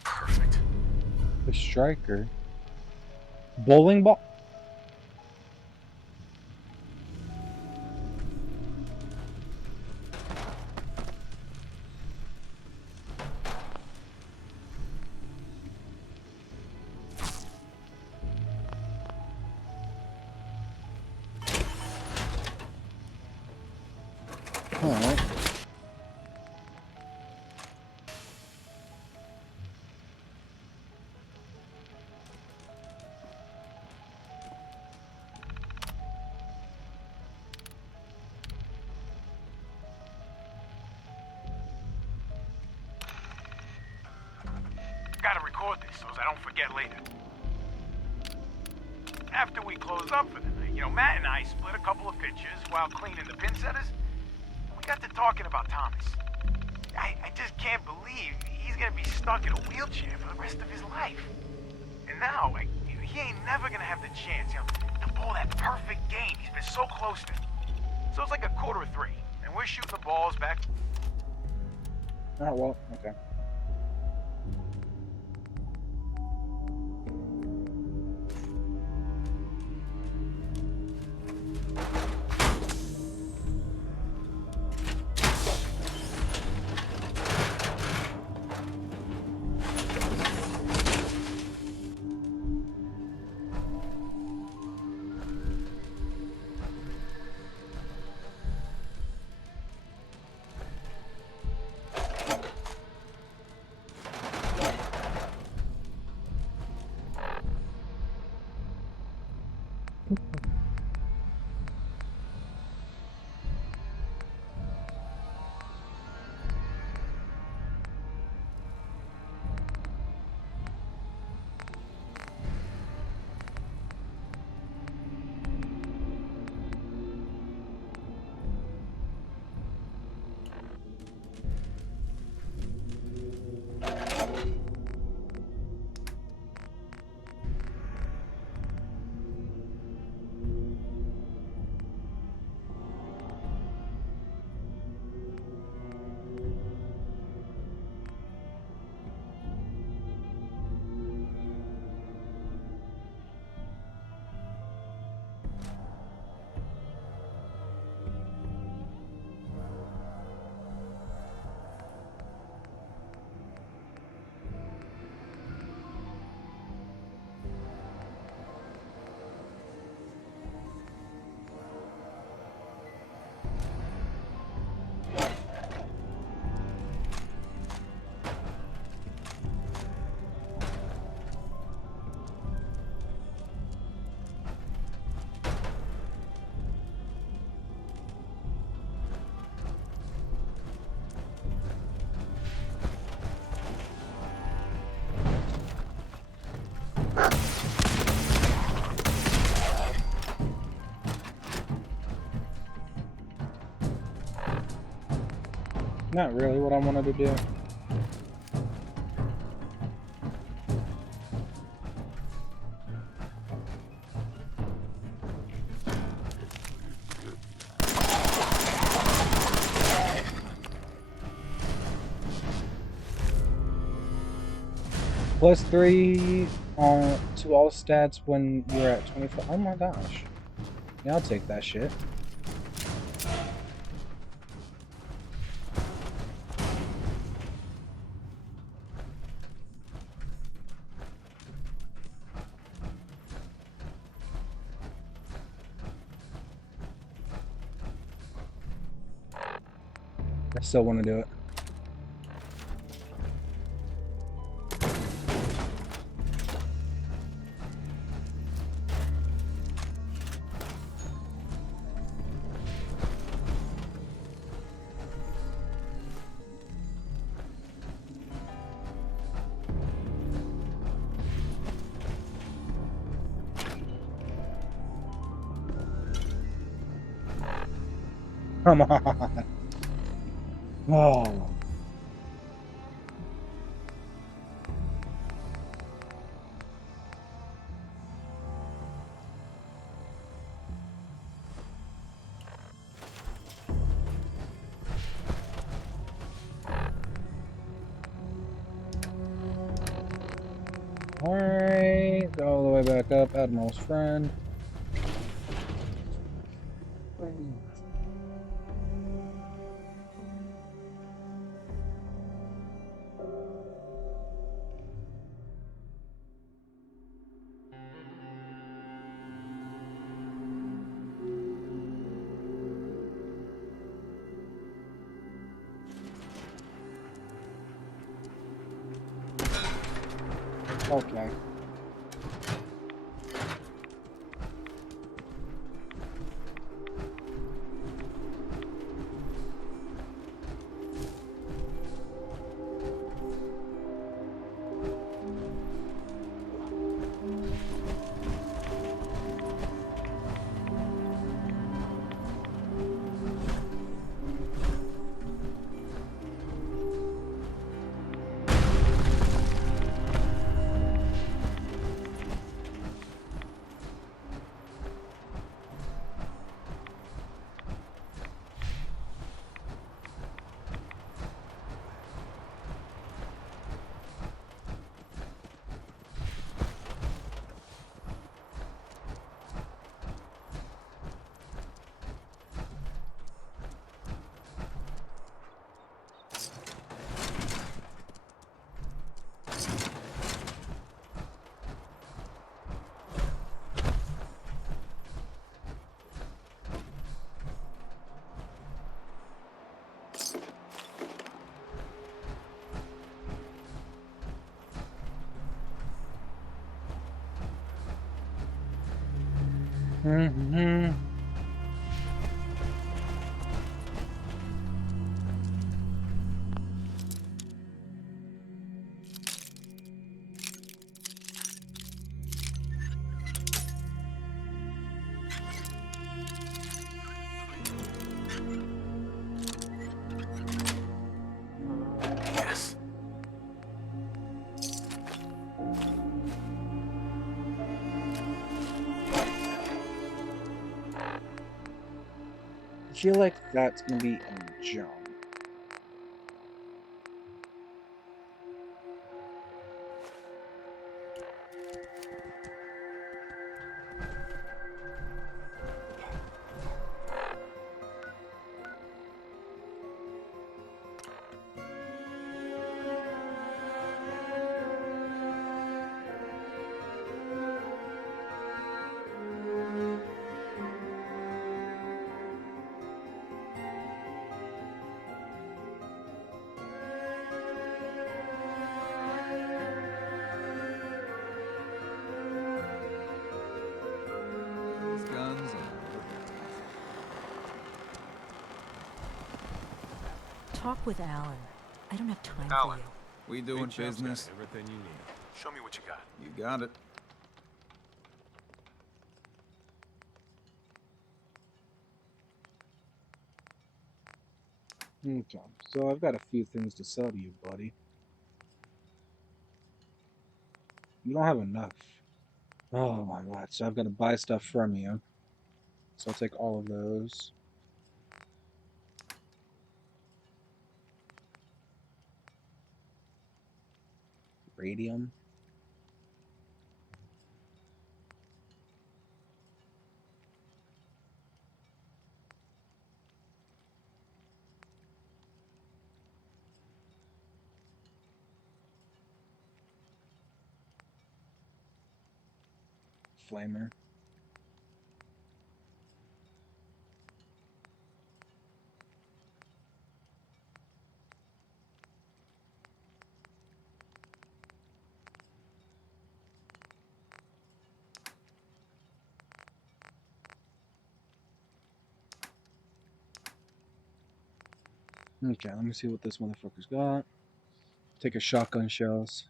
Perfect. The striker. Bowling ball? Alright. Gotta record this so I don't forget later. After we closed up for the night, Matt and I split a couple of pictures while cleaning the pin setters. We got to talking about Thomas. I just can't believe he's gonna be stuck in a wheelchair for the rest of his life. And now, he ain't never gonna have the chance, to pull that perfect game he's been so close to. So it's like 2:45, and we're shooting the balls back. Oh, well, okay. Not really what I wanted to do. +3 on to all stats when you're at 25. Oh my gosh. Yeah, I'll take that shit. I still want to do it. Come on. Oh. Alright, go all the way back up, Admiral's friend. Okay. Mm-hmm. Yes. I feel like that's gonna be a jump. Guns and Talk with Alan. I don't have time Alan, for you. we doing business? Everything you need. Show me what you got. You got it. Okay, so I've got a few things to sell to you, buddy. You don't have enough. Oh my god, so I've got to buy stuff from you. So I'll take all of those. Radium. Flamer. Okay, let me see what this motherfucker's got. Take his shotgun shells.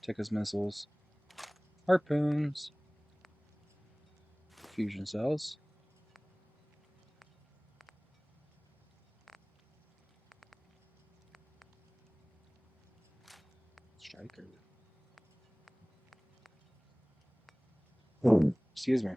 Take his missiles. Harpoons. Fusion cells. Striker. Excuse me.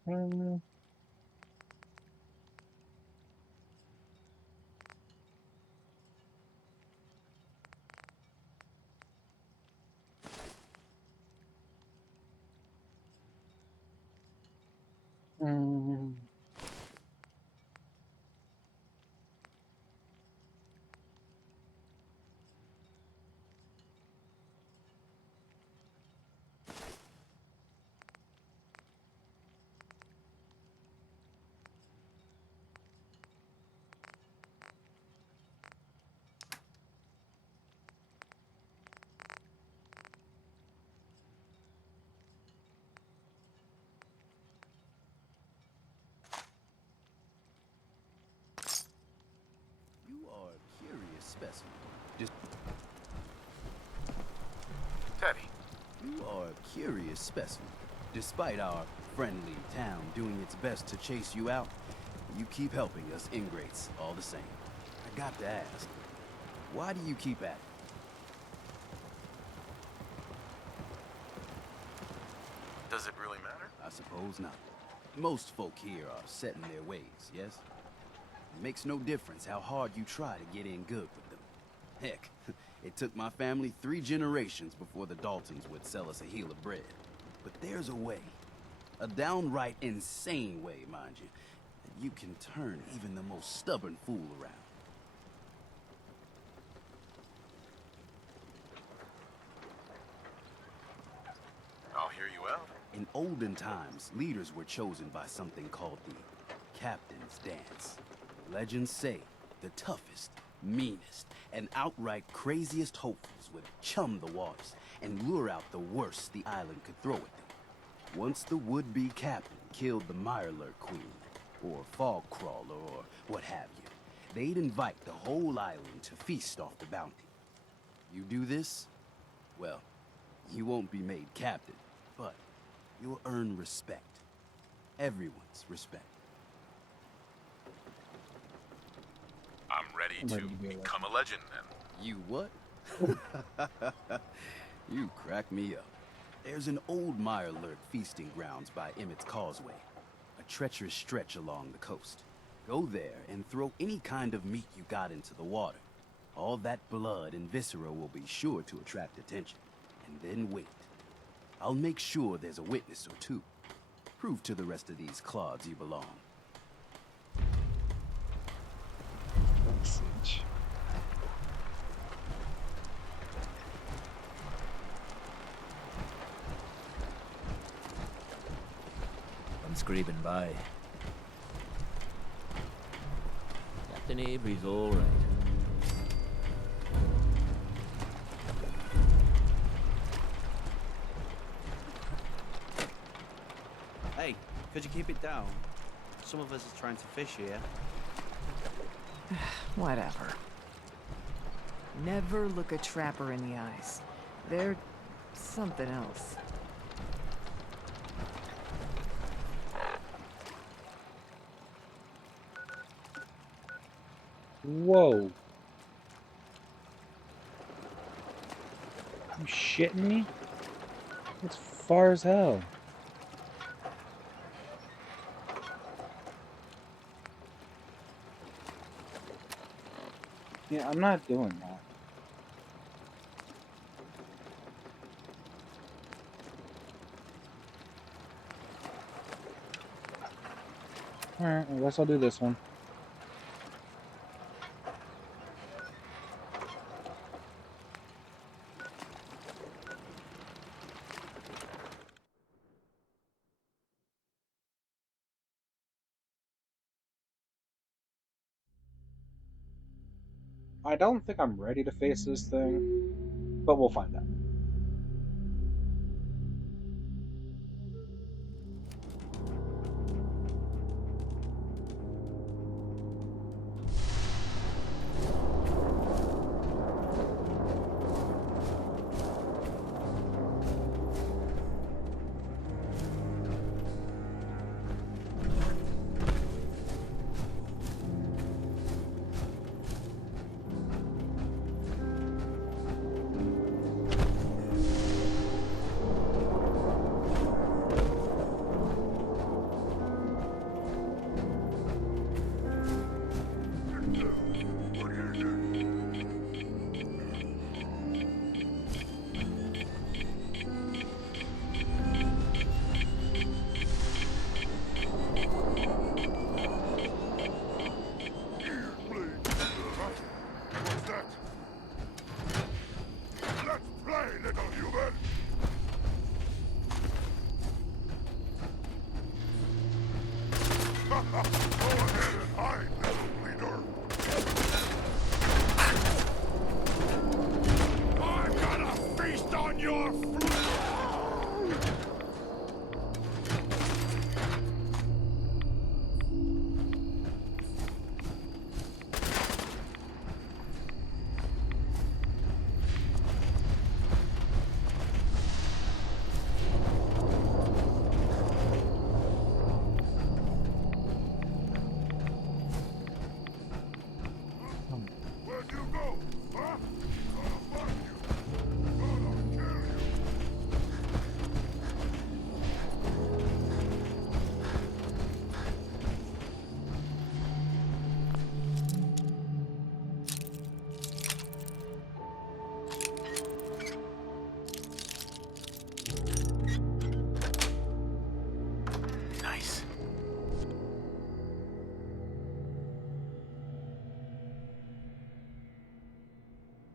Specimen. Teddy. You are a curious specimen. Despite our friendly town doing its best to chase you out, you keep helping us ingrates all the same. I got to ask, why do you keep at it? Does it really matter? I suppose not. Most folk here are set in their ways, yes? It makes no difference how hard you try to get in good with them. Heck, it took my family 3 generations before the Daltons would sell us a heel of bread. But there's a way. A downright insane way, mind you, that you can turn even the most stubborn fool around. I'll hear you out. In olden times, leaders were chosen by something called the Captain's Dance. Legends say the toughest, meanest, and outright craziest hopefuls would chum the waters and lure out the worst the island could throw at them. Once the would-be captain killed the Mirelurk Queen, or Fog Crawler, or what have you, they'd invite the whole island to feast off the bounty. You do this, well, you won't be made captain, but you'll earn respect. Everyone's respect. I'm ready to become a legend, then. You what? You crack me up. There's an old Mirelurk feasting grounds by Emmett's Causeway, a treacherous stretch along the coast. Go there and throw any kind of meat you got into the water. All that blood and viscera will be sure to attract attention. And then wait. I'll make sure there's a witness or two. Prove to the rest of these clods you belong. I'm scraping by. Captain Avery's all right. Could you keep it down? Some of us is trying to fish here. Whatever. Never look a trapper in the eyes. They're something else. Whoa. You shitting me? It's far as hell. Yeah, I'm not doing that. Alright, I guess I'll do this one. I don't think I'm ready to face this thing, but we'll find out.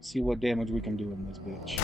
See what damage we can do in this bitch.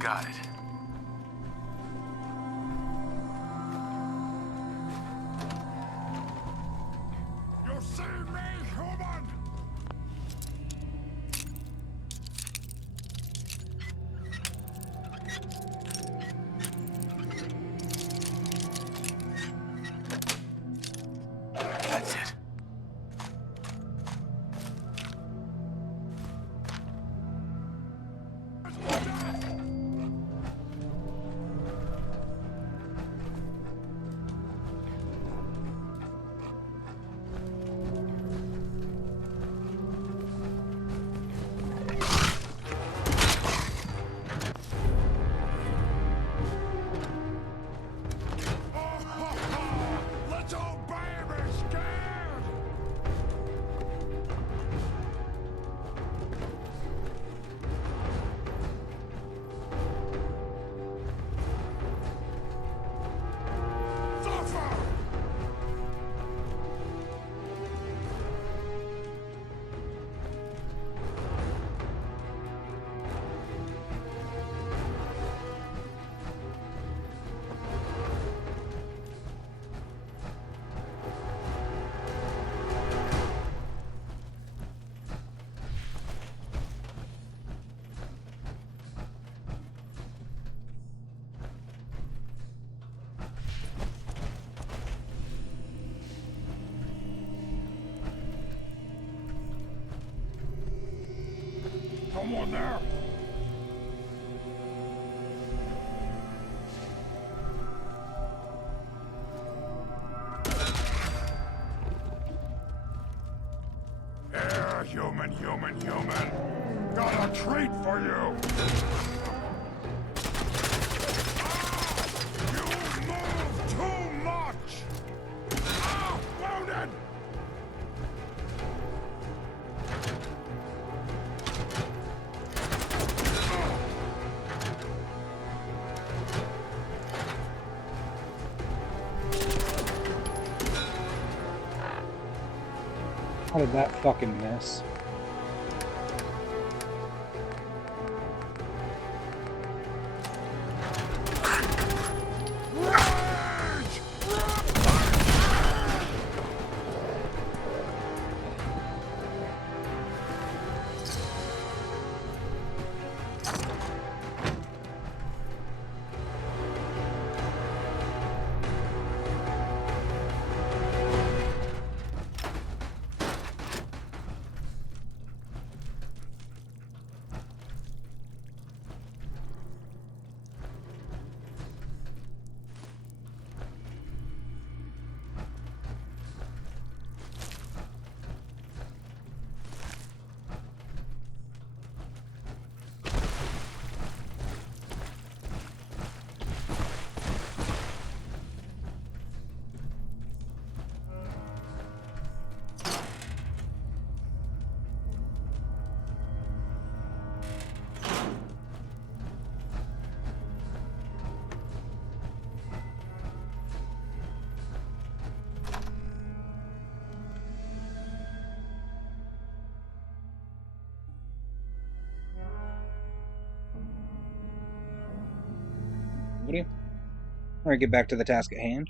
Got it. You see me, human? That's it. Someone there! Yeah, human. Got a treat for you! You move too much! Ah, wounded! How did that fucking miss? Alright, get back to the task at hand.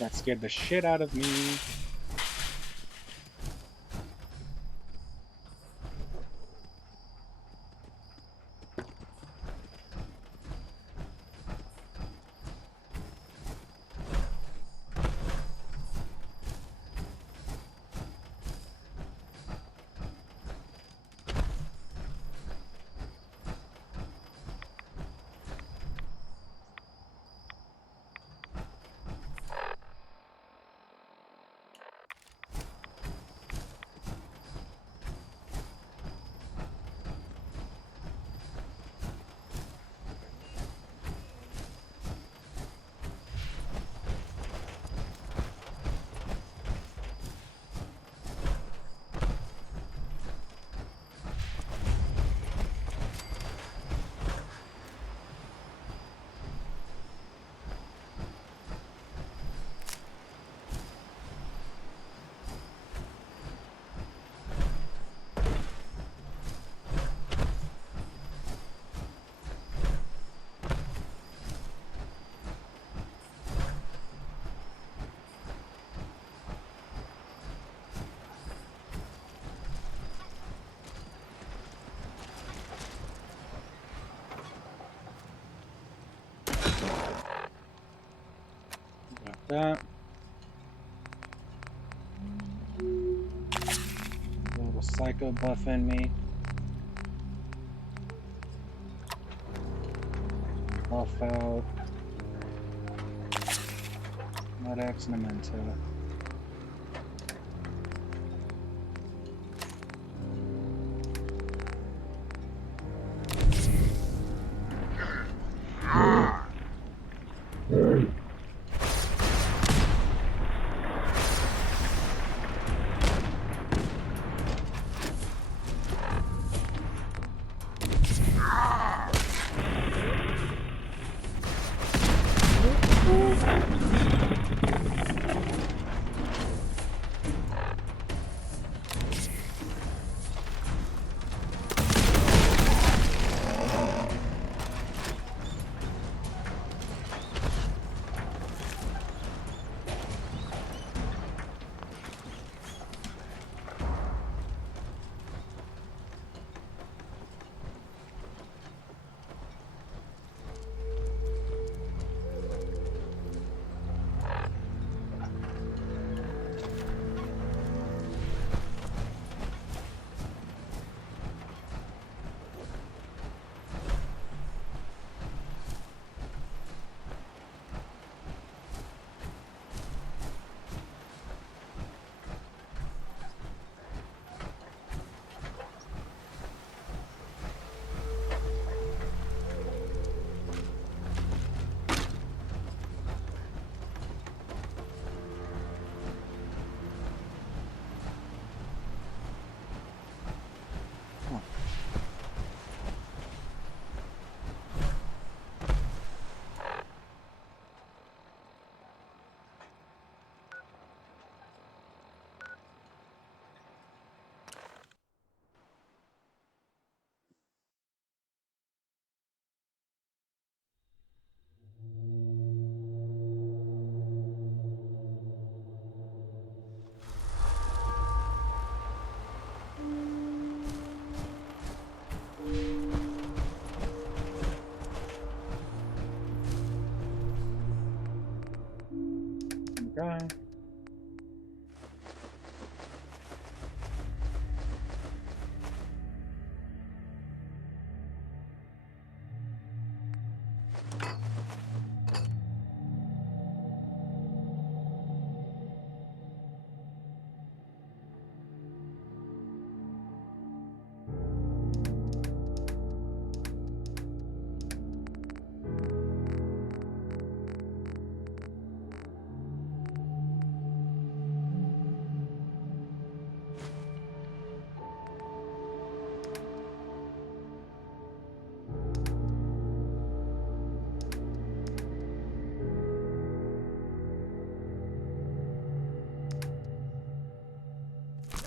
That scared the shit out of me. That. A little psycho buff in me. Buff out. Med-X and a Memento.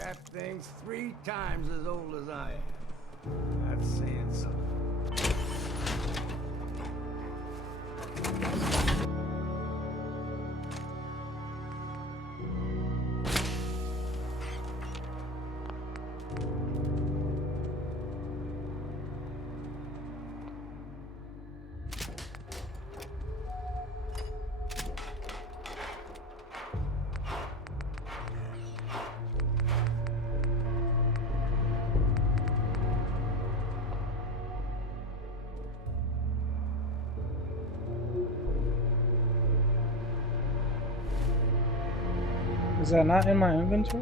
That thing's 3 times as old as I am. That's saying something. Is that not in my inventory?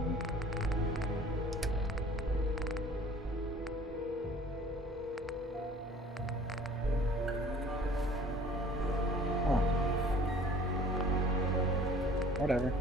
Oh. Whatever.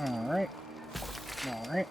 Alright. Alright.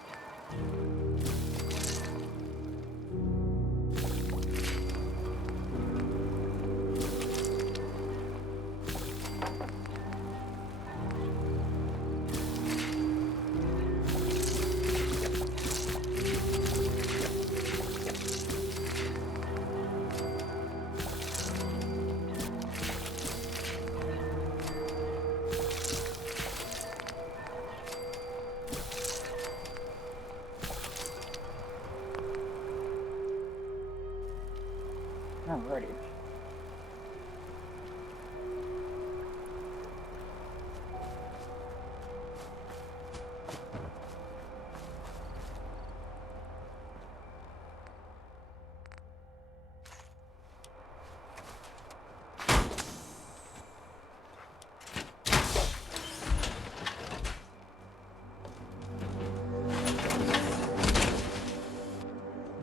Alrighty.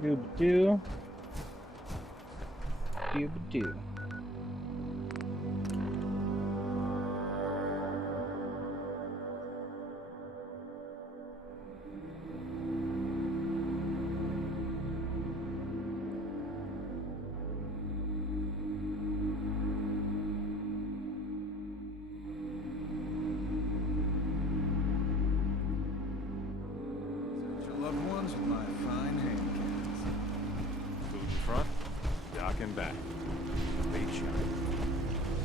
Doo-doo. Doo-doo. Your loved ones with my fine hand cannons. Food in front, dock in back. Bait shot.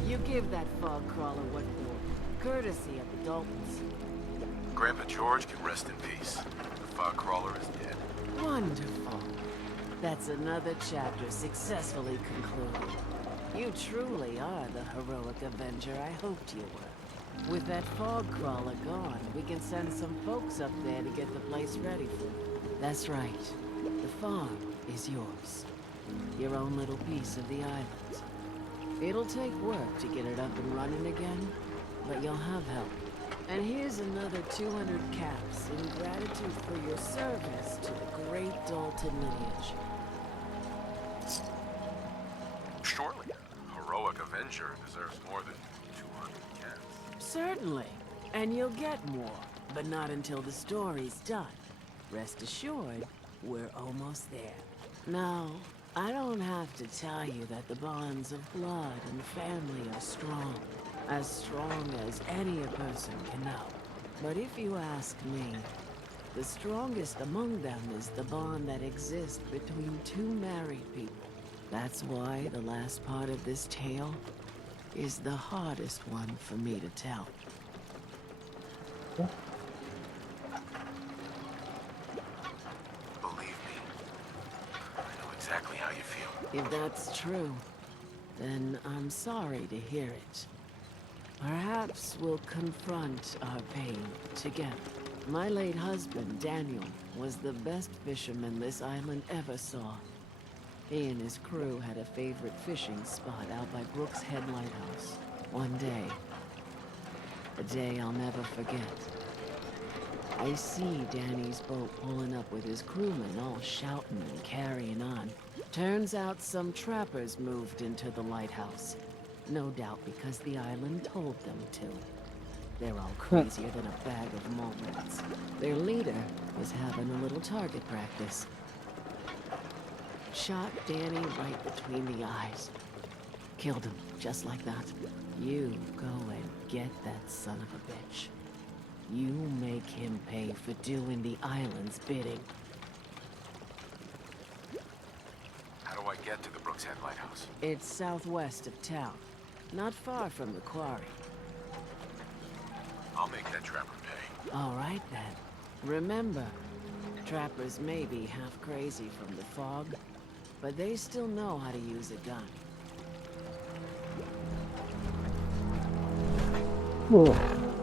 You give that fog crawler what for. Courtesy of the Daltons. Grandpa George can rest in peace. The fog crawler is dead. Wonderful. That's another chapter successfully concluded. You truly are the heroic Avenger I hoped you were. With that fog crawler gone, we can send some folks up there to get the place ready for you. That's right. The farm is yours. Your own little piece of the island. It'll take work to get it up and running again, but you'll have help. And here's another 200 caps in gratitude for your service to the great Dalton lineage. Surely, a heroic Avenger deserves more than 200 cats. Certainly. And you'll get more, but not until the story's done. Rest assured, we're almost there. Now, I don't have to tell you that the bonds of blood and family are strong. As strong as any a person can know. But if you ask me, the strongest among them is the bond that exists between two married people. That's why the last part of this tale is the hardest one for me to tell. Believe me, I know exactly how you feel. If that's true, then I'm sorry to hear it. Perhaps we'll confront our pain together. My late husband, Daniel, was the best fisherman this island ever saw. He and his crew had a favorite fishing spot out by Brooks Head Lighthouse. One day, a day I'll never forget, I see Danny's boat pulling up with his crewmen all shouting and carrying on. Turns out some trappers moved into the lighthouse. No doubt because the island told them to. They're all crazier than a bag of malt rats. Their leader was having a little target practice. Shot Danny right between the eyes. Killed him, just like that. You go and get that son of a bitch. You make him pay for doing the island's bidding. How do I get to the Brooks Head Lighthouse? It's southwest of town, not far from the quarry. I'll make that trapper pay. All right then. Remember, trappers may be half crazy from the fog, but they still know how to use a gun.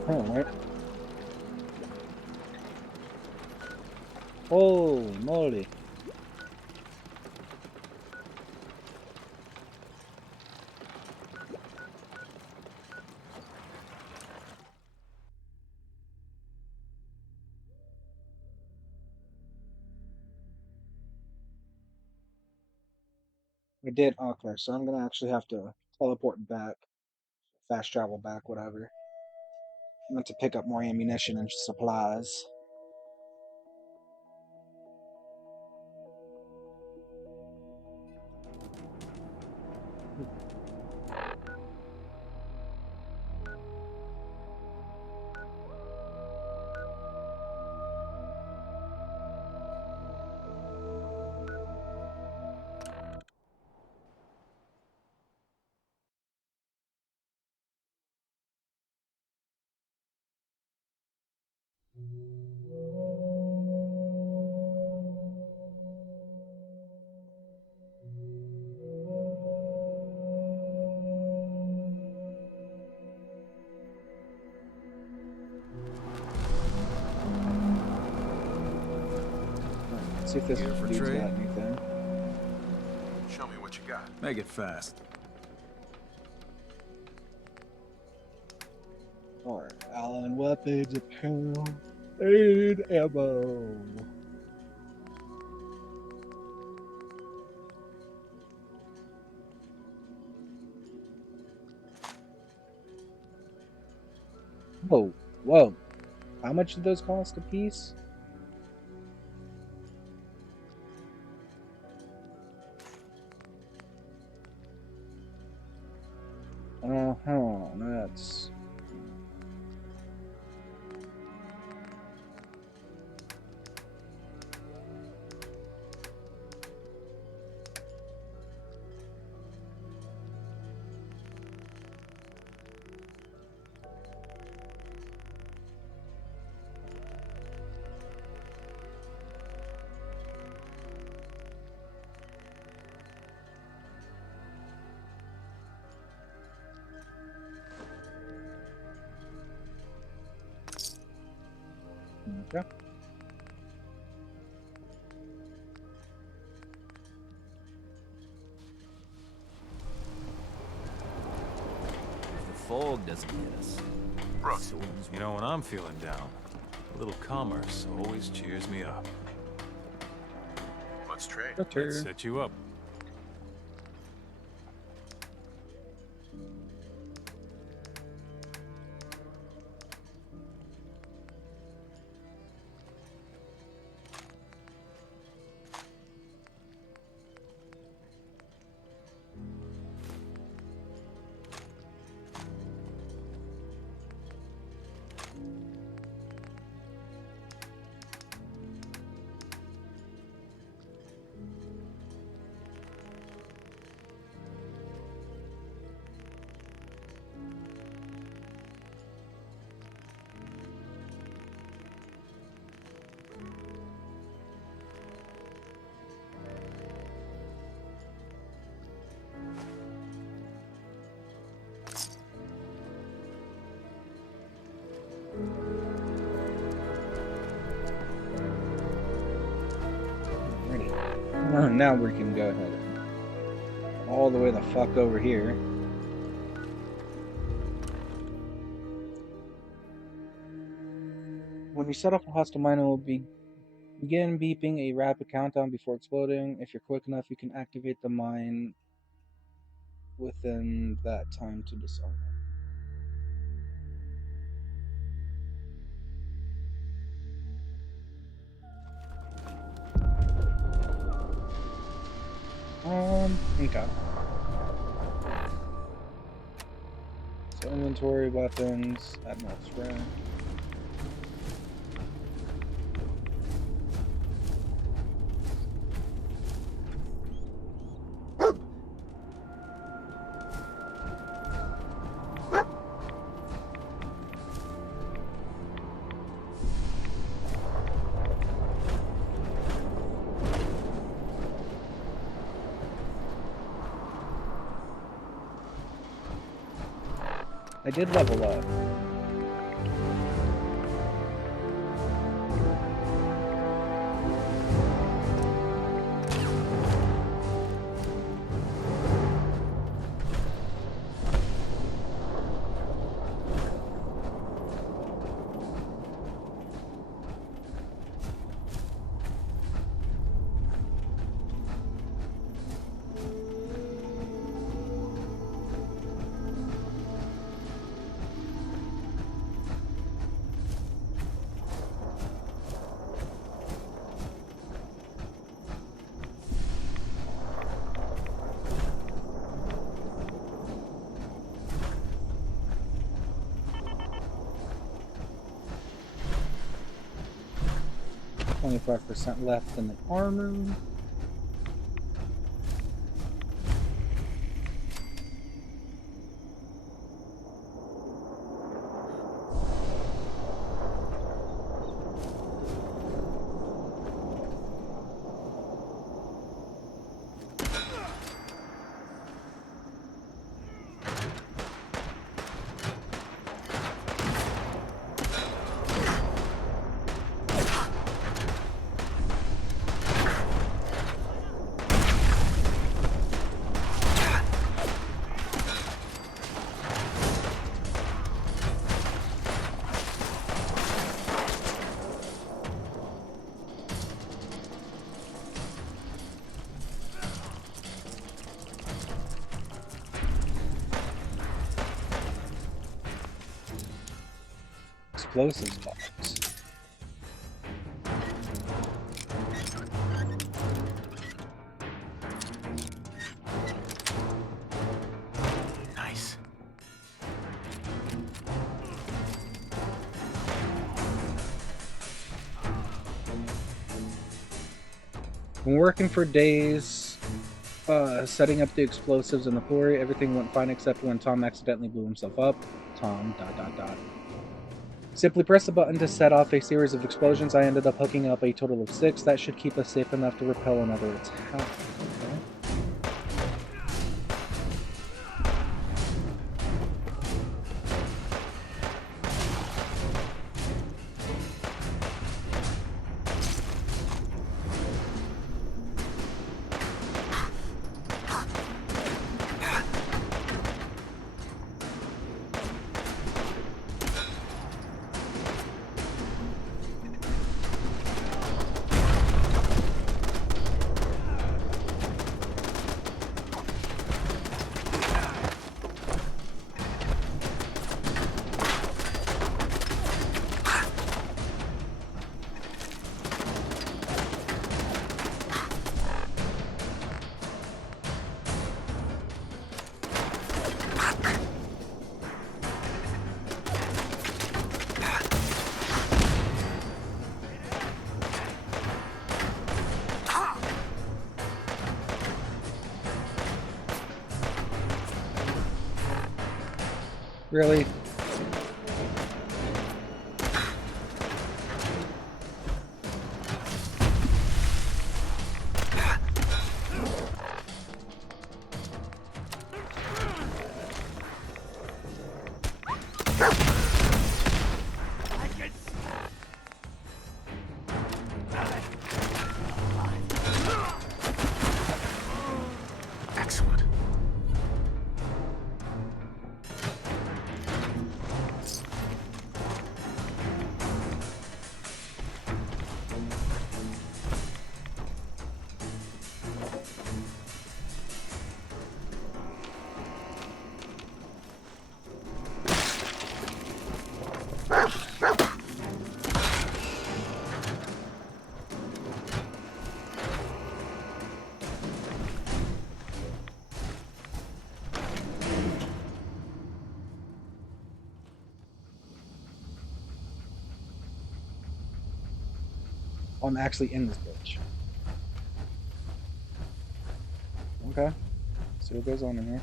Alright. Oh, moly. I did, okay, so I'm gonna actually have to teleport back, fast travel back, whatever. I meant to pick up more ammunition and supplies. See if this Here for dude's trade? got anything. Show me what you got. Make it fast. Alright, Allen weapons, apparel, and ammo. Whoa, whoa. How much did those cost a piece? That's... Okay. If the fog doesn't hit us. Brooks, you know, when I'm feeling down, a little commerce always cheers me up. Let's trade. Let's set you up. Now we can go ahead all the way the fuck over here. When you set off a hostile mine, it will begin beeping a rapid countdown before exploding. If you're quick enough, you can activate the mine within that time to disarm it. Okay. So inventory, weapons, Admiral Threat. I did level up. %, left in the armor. Explosives box. Nice. Been working for days, setting up the explosives in the quarry. Everything went fine except when Tom accidentally blew himself up. Tom, ... Simply press the button to set off a series of explosions. I ended up hooking up a total of 6. That should keep us safe enough to repel another attack. Okay. Really? Excellent. I'm actually in this bitch. Okay. See what goes on in here.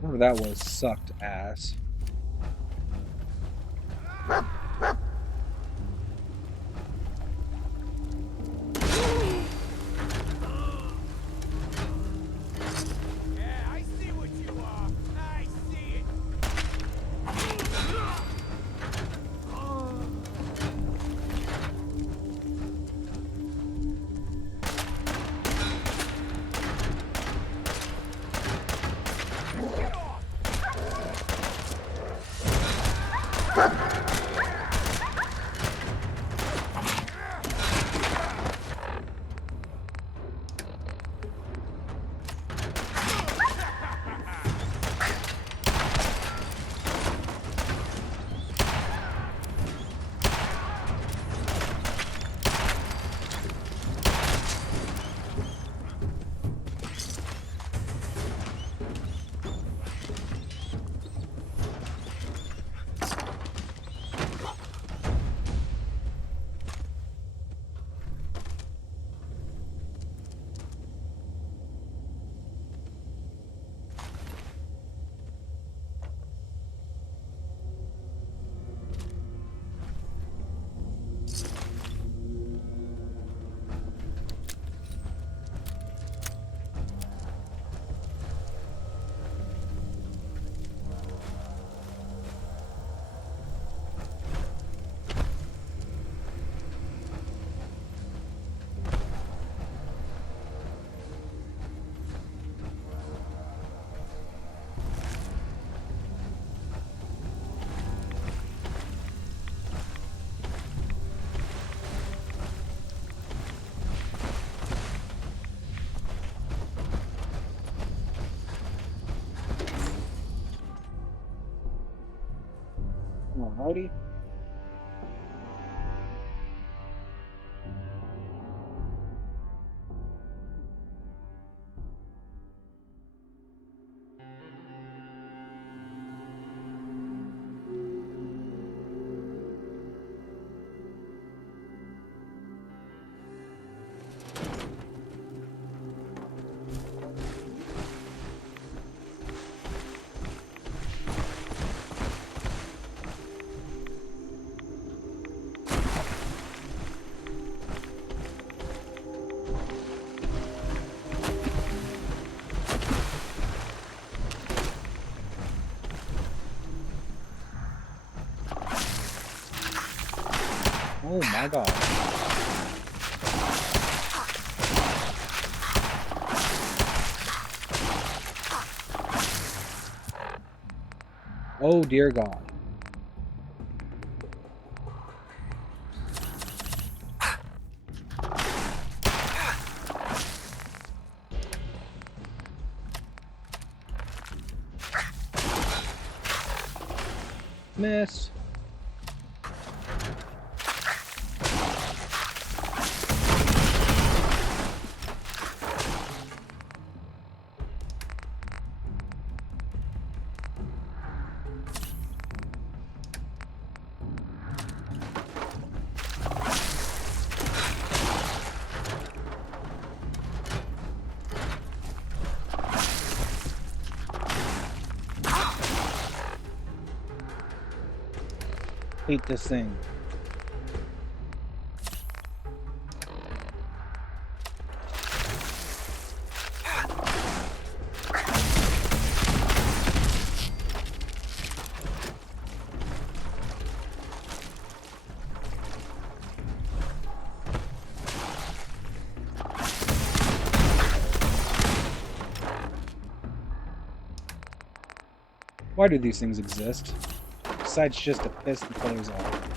Whatever that was sucked ass. Alrighty. Oh my god. Oh dear god. Miss. hate this thing. Why do these things exist? Besides just to piss the players off.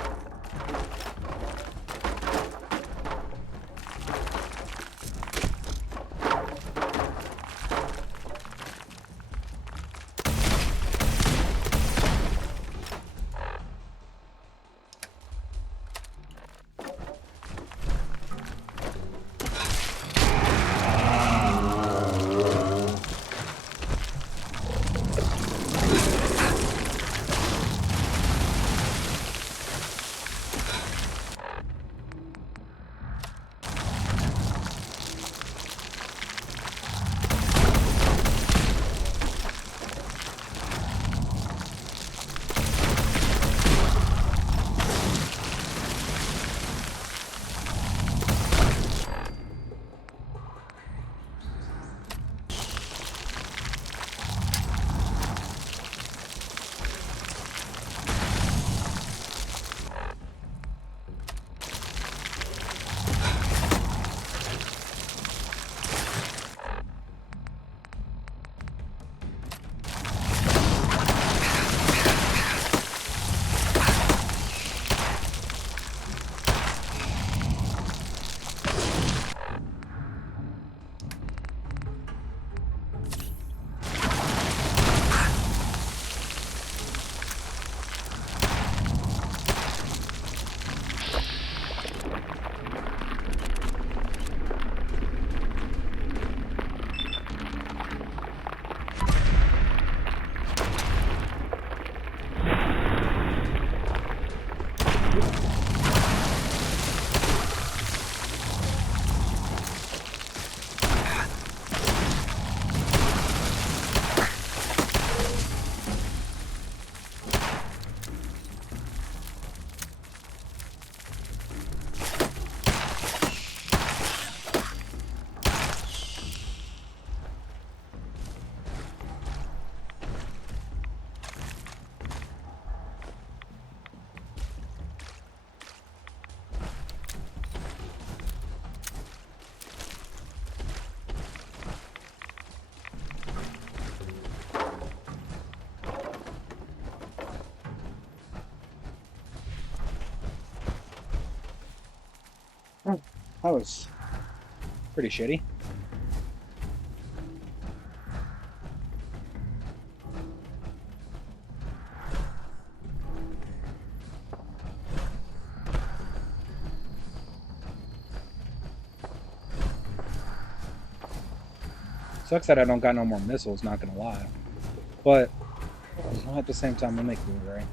That was pretty shitty. Sucks that I don't got no more missiles, not gonna lie. But at the same time, it'll make me right.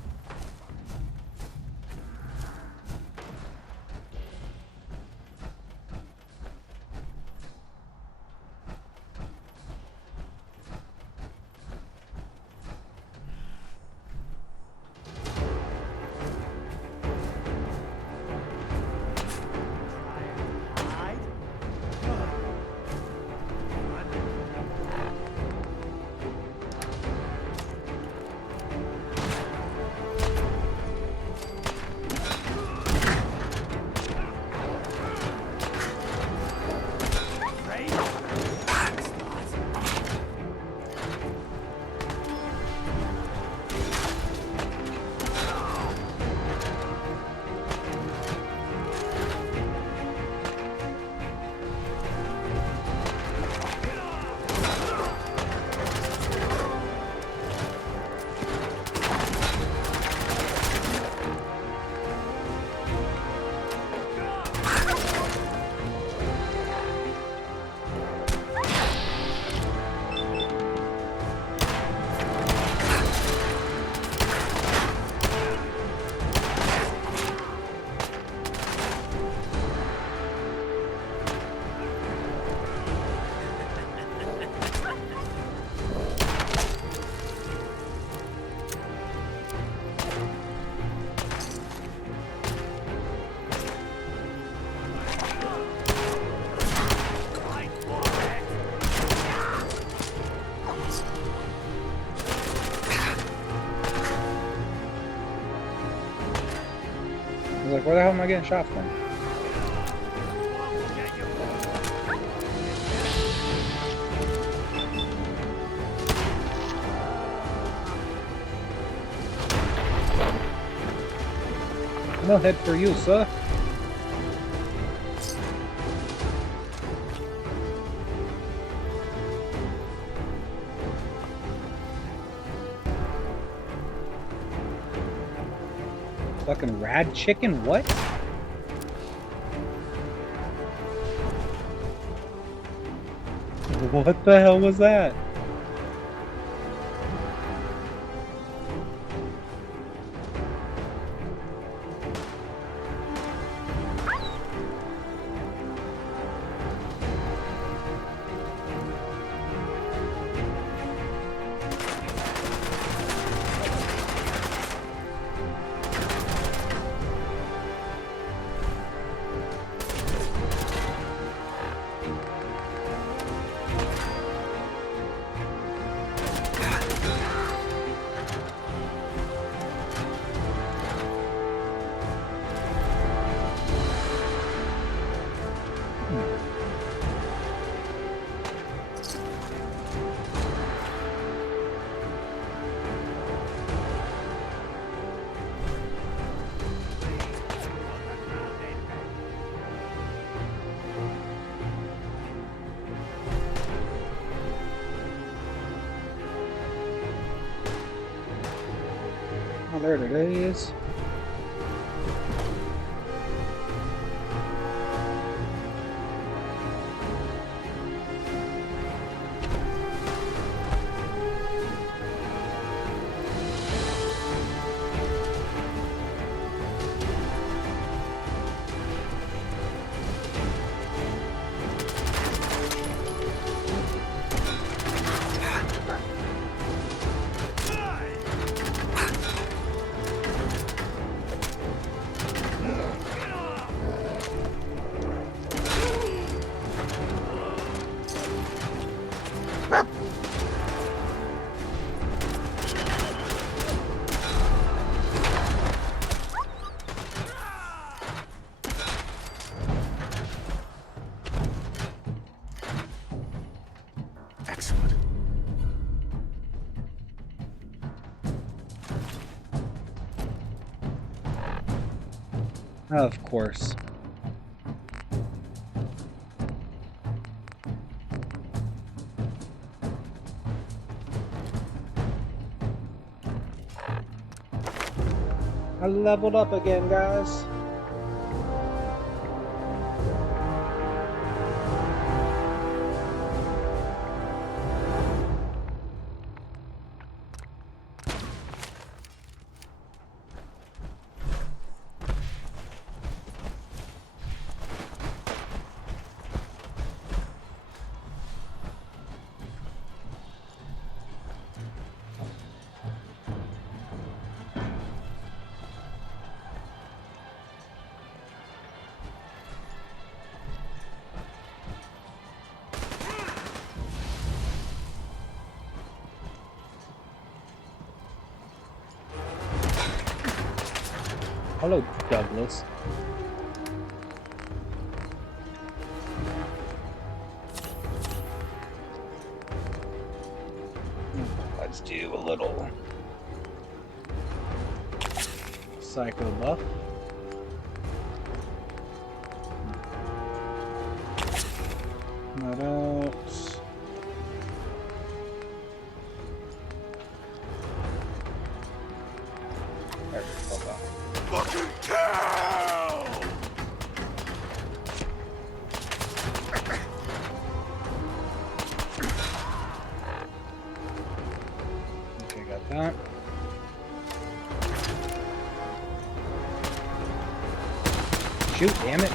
was like, where the hell am I getting shot from? No head for you, sir. Fucking rad chicken, what? What the hell was that? Oh, there it is. Excellent. Of course. I leveled up again, guys. Hello, Douglas. Let's do a little psycho buff. That out. There we go. Fucking kill! Okay, got that. Shoot, damn it.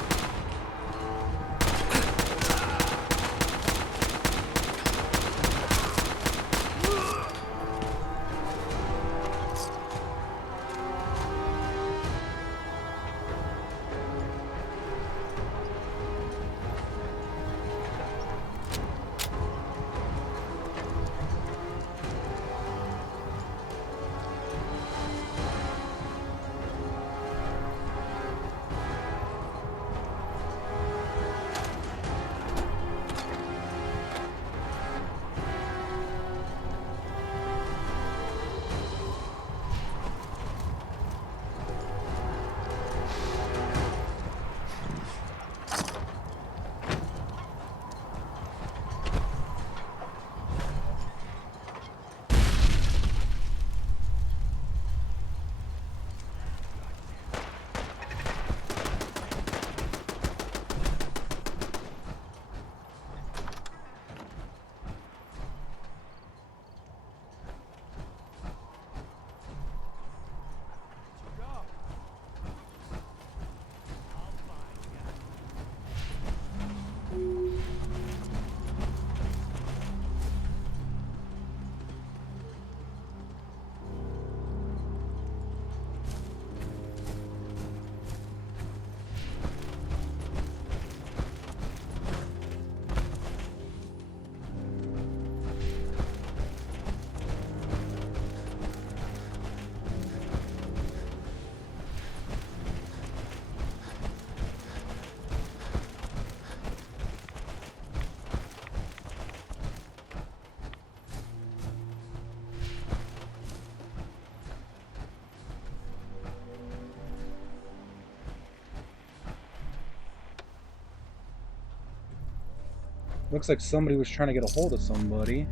Looks like somebody was trying to get a hold of somebody,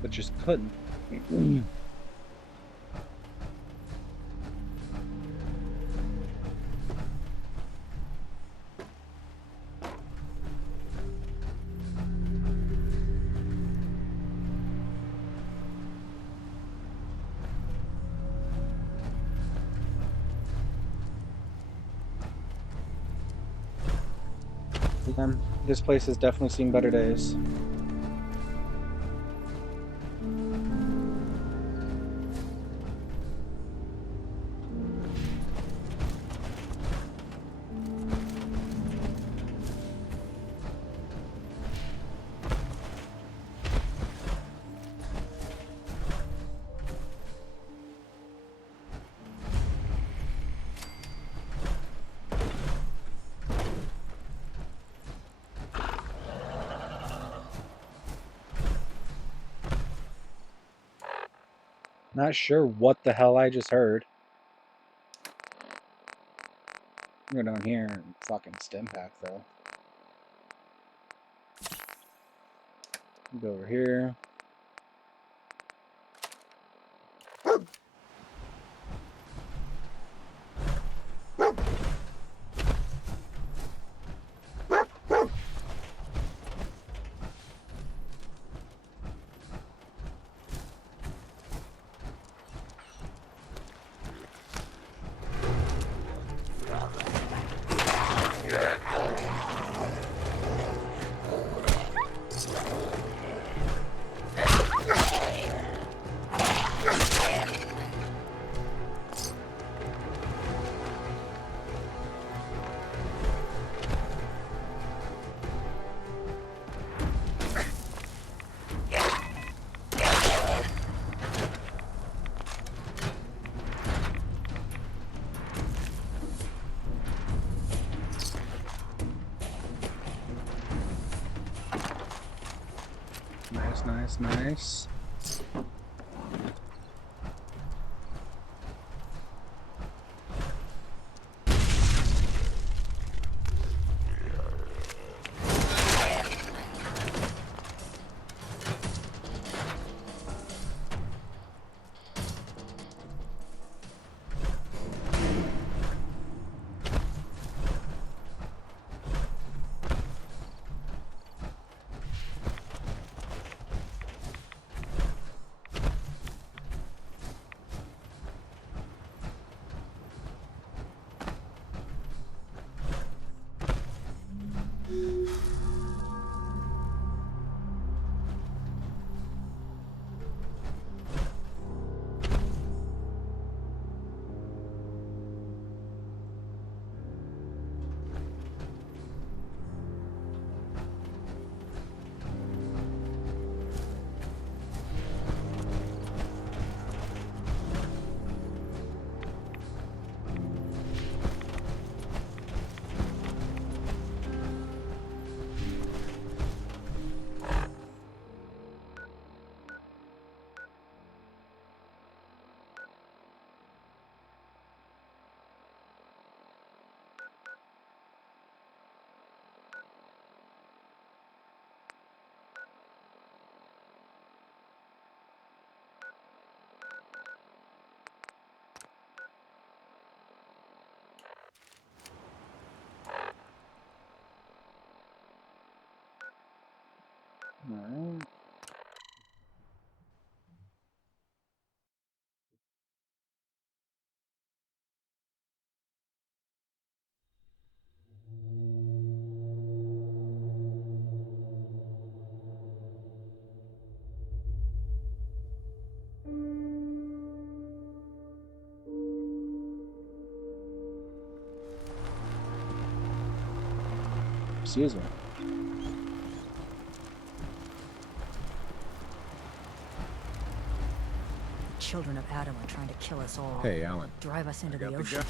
but just couldn't. Again, this place has definitely seen better days. Not sure what the hell I just heard. Go down here and fucking stim pack though. Go over here. Nice. Alright. Excuse me. Children of Adam are trying to kill us all. Hey, Alan. Drive us into the ocean.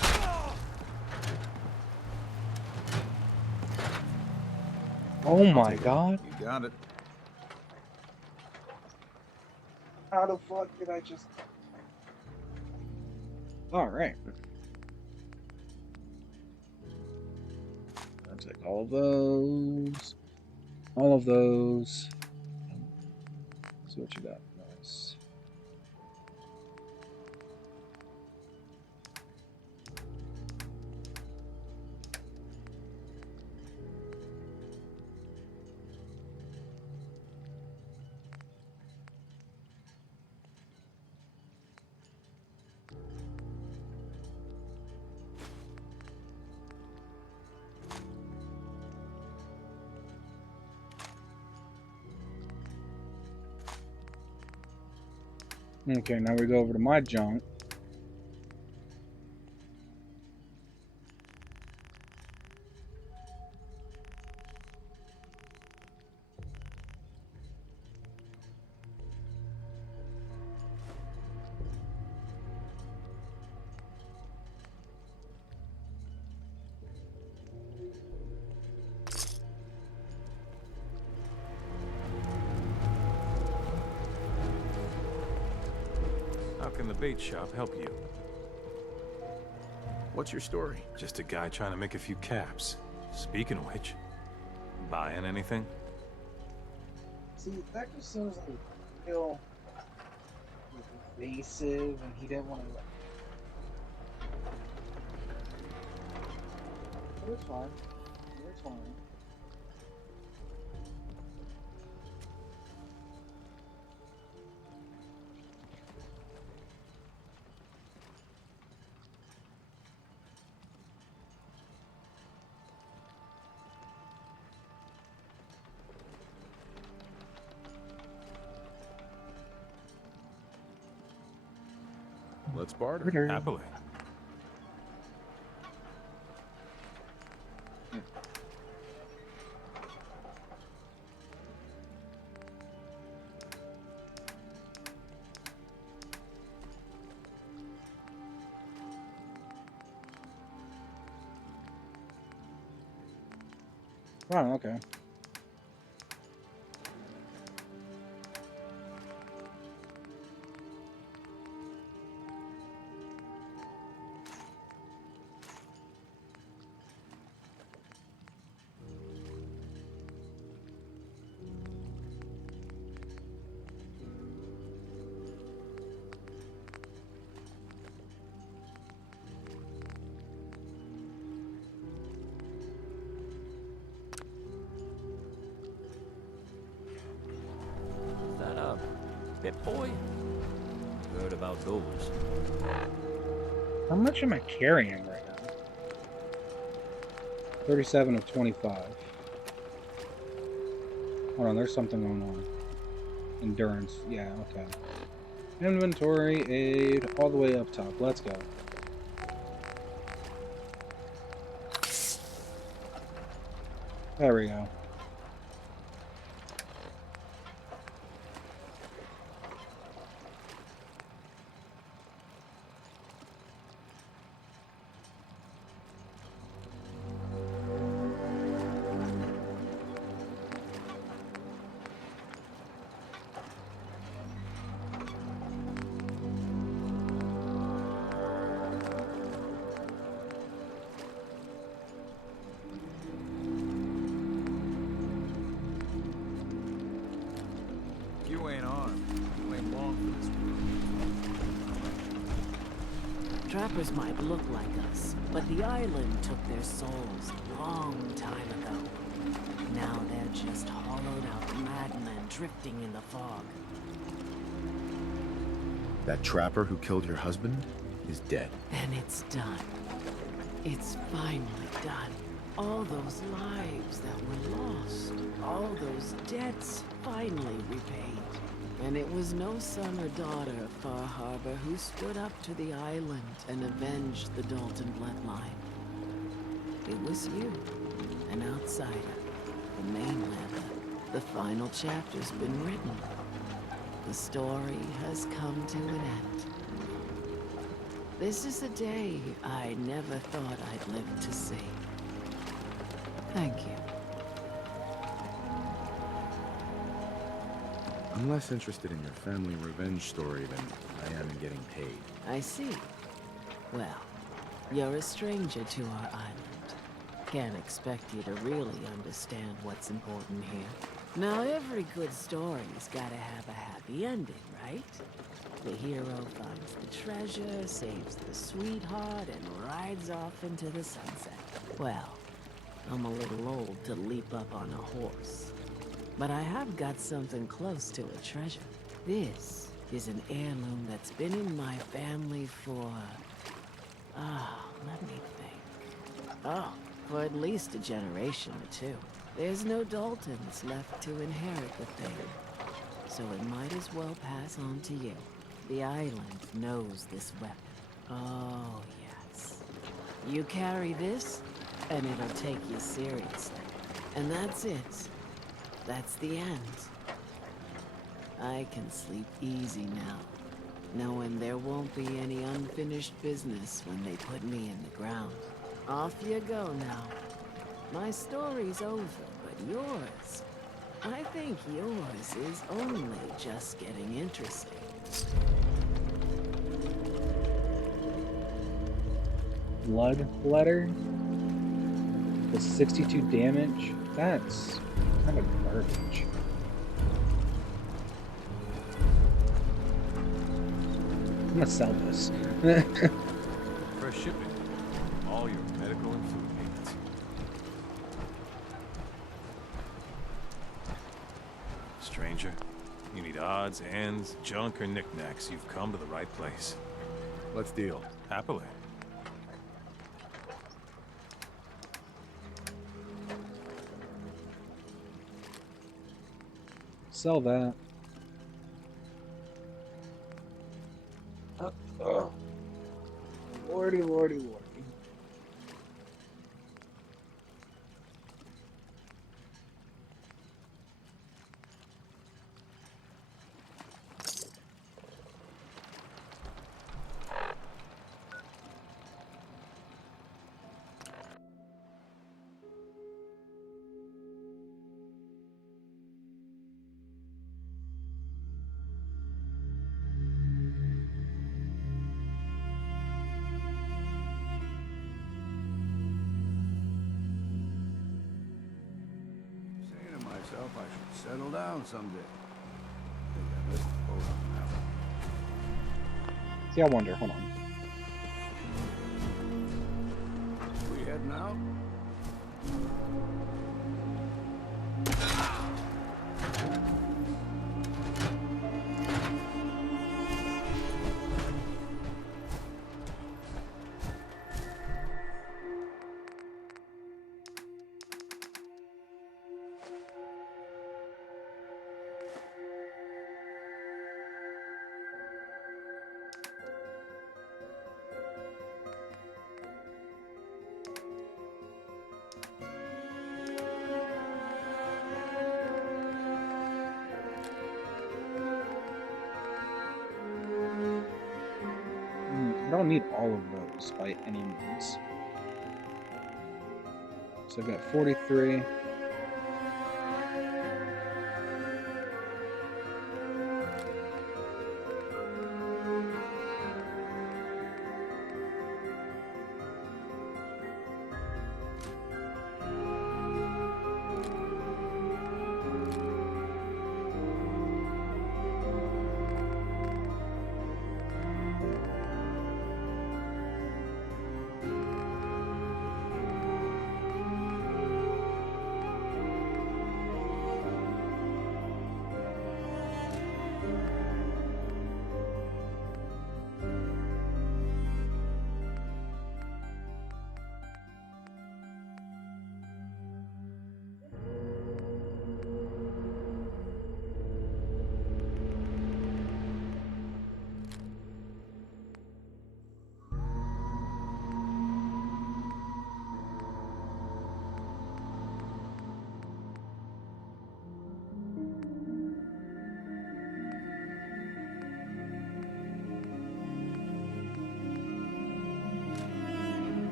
Oh my god. You got it. How the fuck did I just... Alright. I'll take all of those. All of those. Let's see what you got. Nice. Okay, now we go over to my junk. How can the bait shop help you? What's your story? Just a guy trying to make a few caps. Speaking of which, buying anything? See, that just seems like real evasive, and he didn't want to. It's fine. It's fine. Let's barter. Happily. Oh, okay. Pip boy? Heard about those. How much am I carrying right now? 37 of 25. Hold on, there's something going on. Endurance, yeah, okay. Inventory, aid, all the way up top. Let's go. There we go. You ain't armed. You ain't long for this world. Trappers might look like us, but the island took their souls a long time ago. Now they're just hollowed out madmen drifting in the fog. That trapper who killed your husband is dead. And it's done. It's finally done. All those lives that were lost, all those debts finally repaid. And it was no son or daughter of Far Harbor who stood up to the island and avenged the Dalton bloodline. It was you, an outsider, the mainlander. The final chapter's been written. The story has come to an end. This is a day I never thought I'd live to see. Thank you. I'm less interested in your family revenge story than I am in getting paid. I see. Well, you're a stranger to our island. Can't expect you to really understand what's important here. Now, every good story's gotta have a happy ending, right? The hero finds the treasure, saves the sweetheart, and rides off into the sunset. Well, I'm a little old to leap up on a horse. But I have got something close to a treasure. This is an heirloom that's been in my family for... let me think. Oh, for at least a generation or two. There's no Daltons left to inherit the thing. So it might as well pass on to you. The island knows this weapon. Oh, yes. You carry this, and it'll take you seriously. And that's it. That's the end. I can sleep easy now, knowing there won't be any unfinished business when they put me in the ground. Off you go now. My story's over, but yours... I think yours is only just getting interesting. Bloodletter with 62 damage? That's kind of garbage. I'm gonna sell this. Fresh shipping. All your medical and food needs. Stranger, you need odds, ends, junk, or knickknacks, you've come to the right place. Let's deal. Happily. Sell that. Lordy, lordy, lordy. I should settle down someday. I think I missed the boat on that one. See, I wonder. Hold on. We heading out? I don't need all of those by any means. So I've got 43.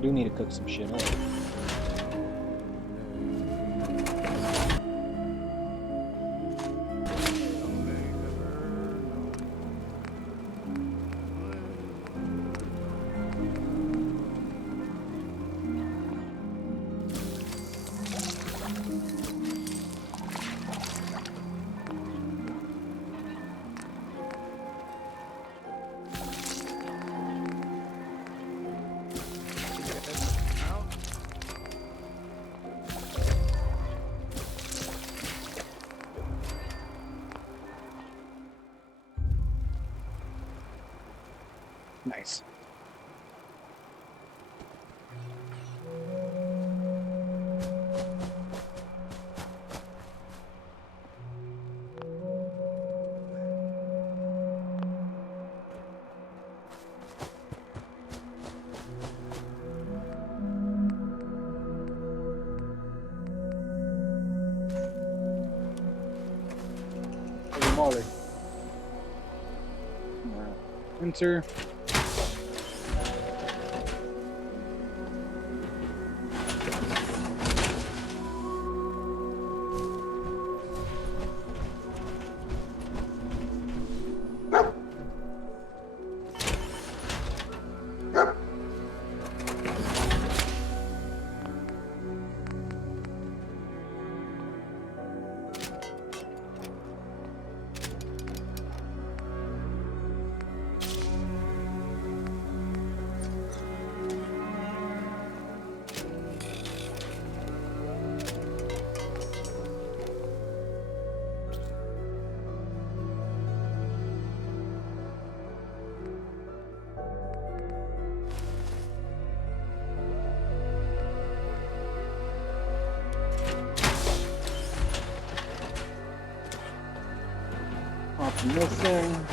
I do need to cook some shit up. Nice. Holy moly. Enter. Missing.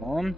On.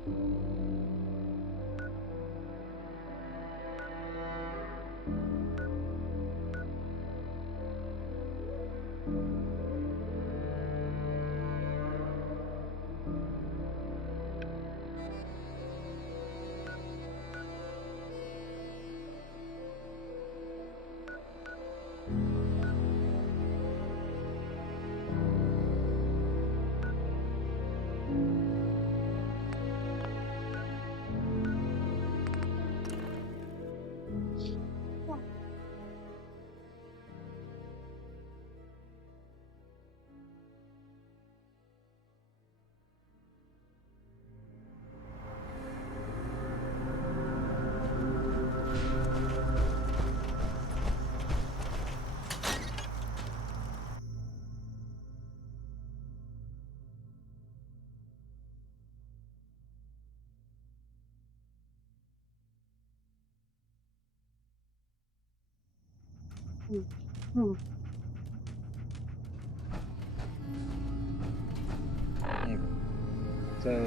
So,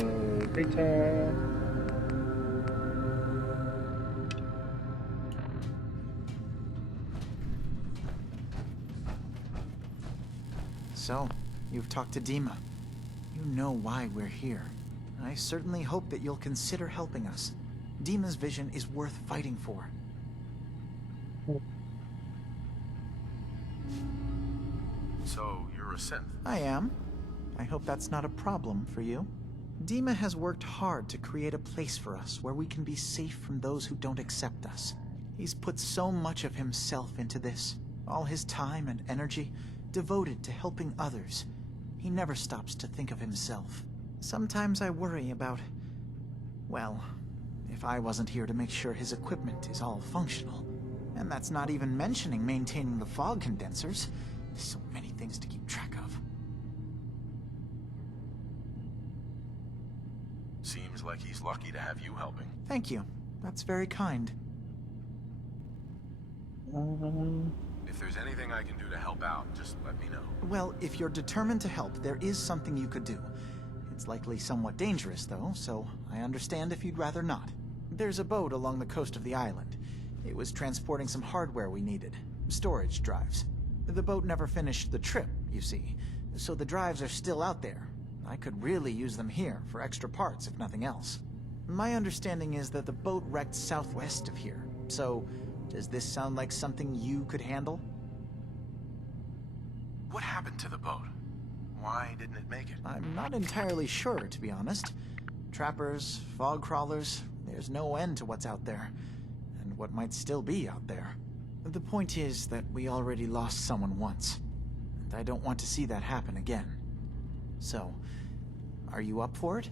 data. So, you've talked to Dima. You know why we're here. I certainly hope that you'll consider helping us. Dima's vision is worth fighting for. So, you're a synth? I am. I hope that's not a problem for you. Dima has worked hard to create a place for us where we can be safe from those who don't accept us. He's put so much of himself into this, all his time and energy devoted to helping others. He never stops to think of himself. Sometimes I worry about, well, if I wasn't here to make sure his equipment is all functional. And that's not even mentioning maintaining the fog condensers. So many things to keep track of. Seems like he's lucky to have you helping. Thank you. That's very kind. If there's anything I can do to help out, just let me know. Well, if you're determined to help, there is something you could do. It's likely somewhat dangerous, though, so I understand if you'd rather not. There's a boat along the coast of the island. It was transporting some hardware we needed. Storage drives. The boat never finished the trip, you see, so the drives are still out there. I could really use them here for extra parts, if nothing else. My understanding is that the boat wrecked southwest of here, so does this sound like something you could handle? What happened to the boat? Why didn't it make it? I'm not entirely sure, to be honest. Trappers, fog crawlers, there's no end to what's out there, and what might still be out there. The point is that we already lost someone once, and I don't want to see that happen again. So, are you up for it?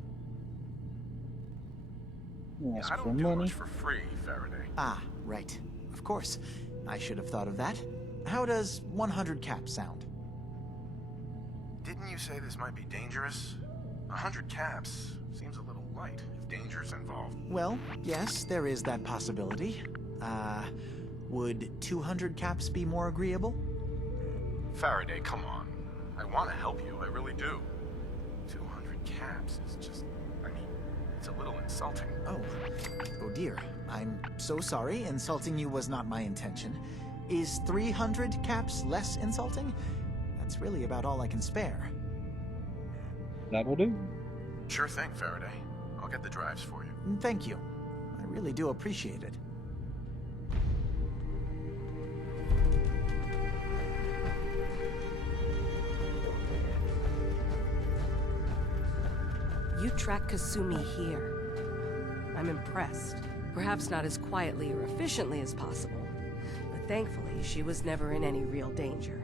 Yeah, I don't do much for free, Faraday. Ah, right. Of course. I should have thought of that. How does 100 caps sound? Didn't you say this might be dangerous? 100 caps seems a little light if danger's involved. Well, yes, there is that possibility. Would 200 caps be more agreeable? Faraday, come on. I want to help you, I really do. 200 caps is just, I mean, it's a little insulting. Oh dear. I'm so sorry. Insulting you was not my intention. Is 300 caps less insulting? That's really about all I can spare. That'll do. Sure thing, Faraday. I'll get the drives for you. Thank you. I really do appreciate it. You track Kasumi here. I'm impressed. Perhaps not as quietly or efficiently as possible, but thankfully she was never in any real danger.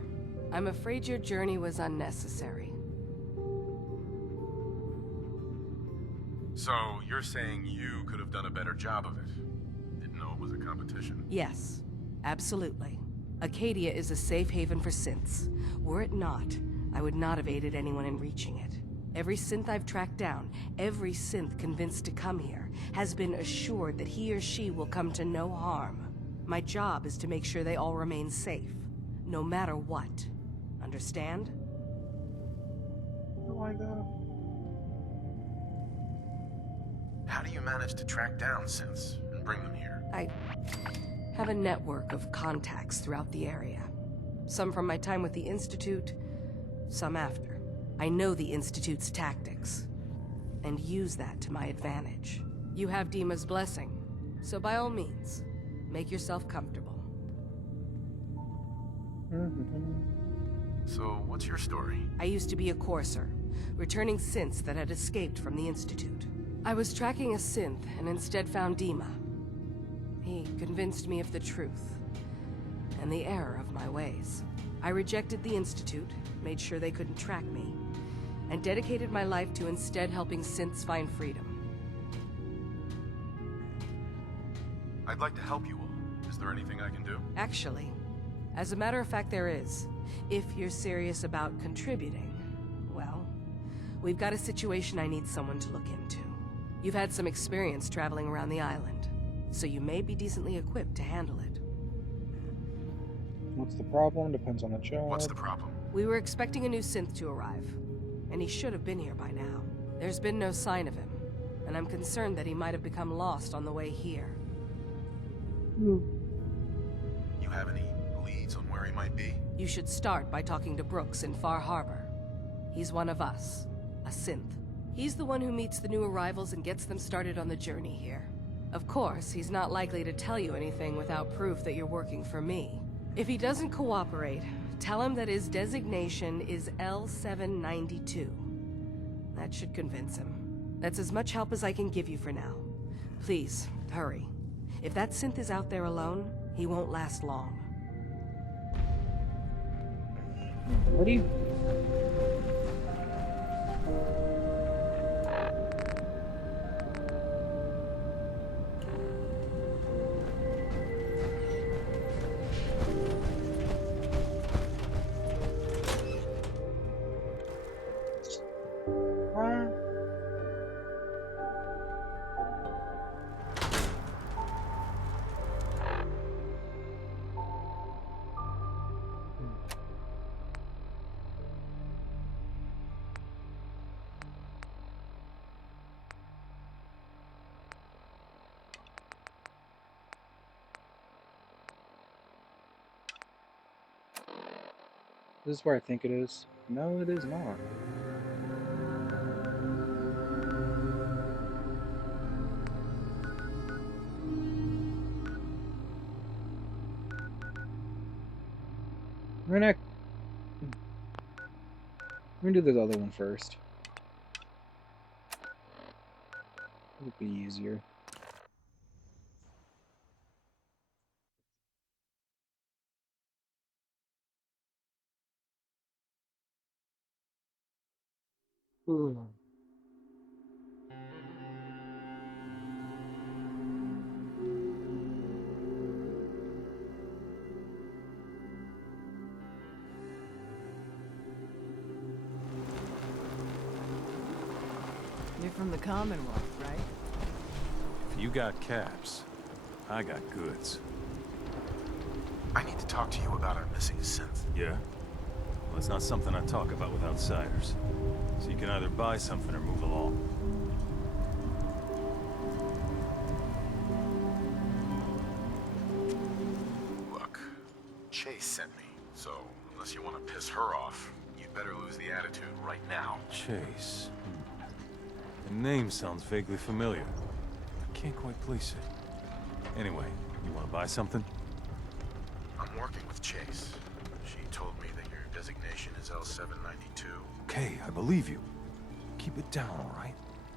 I'm afraid your journey was unnecessary. So, you're saying you could have done a better job of it? Didn't know it was a competition? Yes, absolutely. Acadia is a safe haven for synths. Were it not, I would not have aided anyone in reaching it. Every synth I've tracked down, every synth convinced to come here, has been assured that he or she will come to no harm. My job is to make sure they all remain safe, no matter what. Understand? Oh my god. How do you manage to track down synths and bring them here? I have a network of contacts throughout the area. Some from my time with the Institute, some after. I know the Institute's tactics, and use that to my advantage. You have Dima's blessing, so by all means, make yourself comfortable. So, what's your story? I used to be a courser, returning synths that had escaped from the Institute. I was tracking a synth and instead found Dima. He convinced me of the truth, and the error of my ways. I rejected the Institute, made sure they couldn't track me, and dedicated my life to instead helping synths find freedom. I'd like to help you all. Is there anything I can do? Actually, as a matter of fact, there is. If you're serious about contributing, well, we've got a situation I need someone to look into. You've had some experience traveling around the island, so you may be decently equipped to handle it. What's the problem? Depends on the job. What's the problem? We were expecting a new synth to arrive, and he should have been here by now. There's been no sign of him, and I'm concerned that he might have become lost on the way here. You have any leads on where he might be? You should start by talking to Brooks in Far Harbor. He's one of us, a synth. He's the one who meets the new arrivals and gets them started on the journey here. Of course, he's not likely to tell you anything without proof that you're working for me. If he doesn't cooperate, tell him that his designation is L792. That should convince him. That's as much help as I can give you for now. Please, hurry. If that synth is out there alone, he won't last long. Ready? This is where I think it is. No, it is not. We're gonna do this other one first. It'll be easier. You're from the Commonwealth, right? If you got caps, I got goods. I need to talk to you about our missing synth. Yeah? Well, it's not something I talk about with outsiders. So you can either buy something or move along. Look, Chase sent me, so unless you want to piss her off, you'd better lose the attitude right now. Chase. The name sounds vaguely familiar. I can't quite place it. Anyway, you want to buy something? I'm working with Chase. She told me that your designation is L792. Okay, I believe you. Keep it down, all right?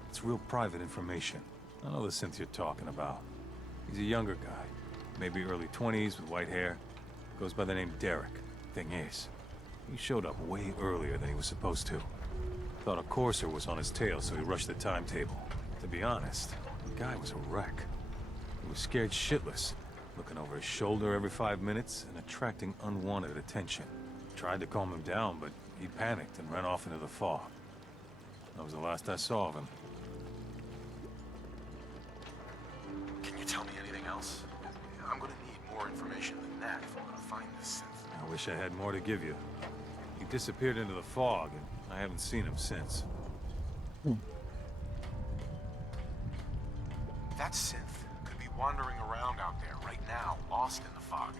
It's real private information. I know the synth you're talking about. He's a younger guy. Maybe early 20s with white hair. Goes by the name Derek. Thing is, he showed up way earlier than he was supposed to. Thought a courser was on his tail, so he rushed the timetable. To be honest, the guy was a wreck. He was scared shitless, looking over his shoulder every 5 minutes and attracting unwanted attention. Tried to calm him down, but he panicked and ran off into the fog. That was the last I saw of him. Can you tell me anything else? I'm gonna need more information than that if I'm gonna find this synth. I wish I had more to give you. He disappeared into the fog, and I haven't seen him since. That synth could be wandering around out there right now, lost in the fog.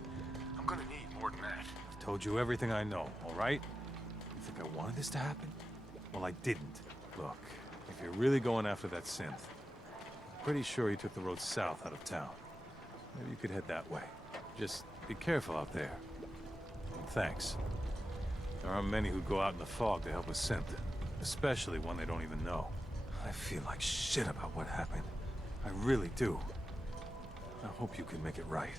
I'm gonna need more than that. I've told you everything I know, all right? You think I wanted this to happen? Well, I didn't. Look, if you're really going after that synth, I'm pretty sure he took the road south out of town. Maybe you could head that way. Just be careful out there. And thanks. There aren't many who go out in the fog to help a synth, especially one they don't even know. I feel like shit about what happened. I really do. I hope you can make it right.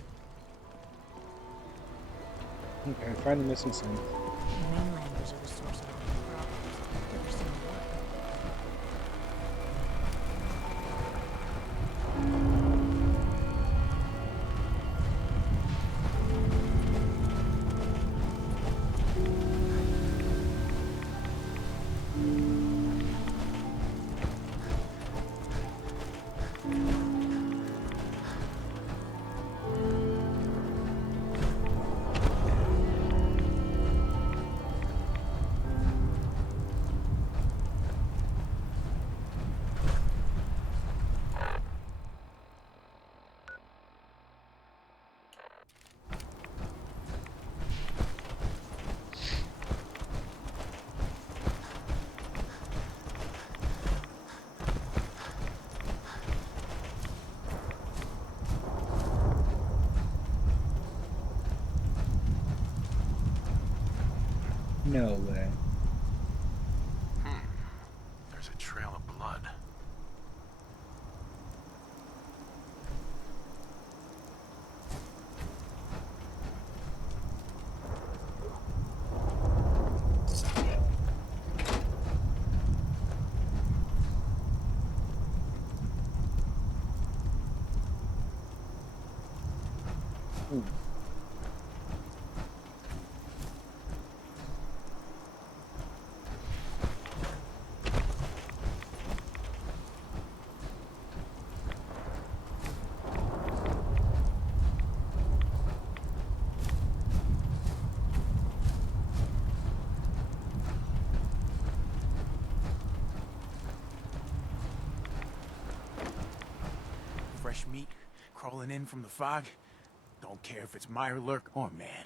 Okay, find the missing synth. The mainland is a source of all the problems. I've never seen it work. No way. There's a trail of blood. Fresh meat crawling in from the fog. Don't care if it's Mirelurk or man.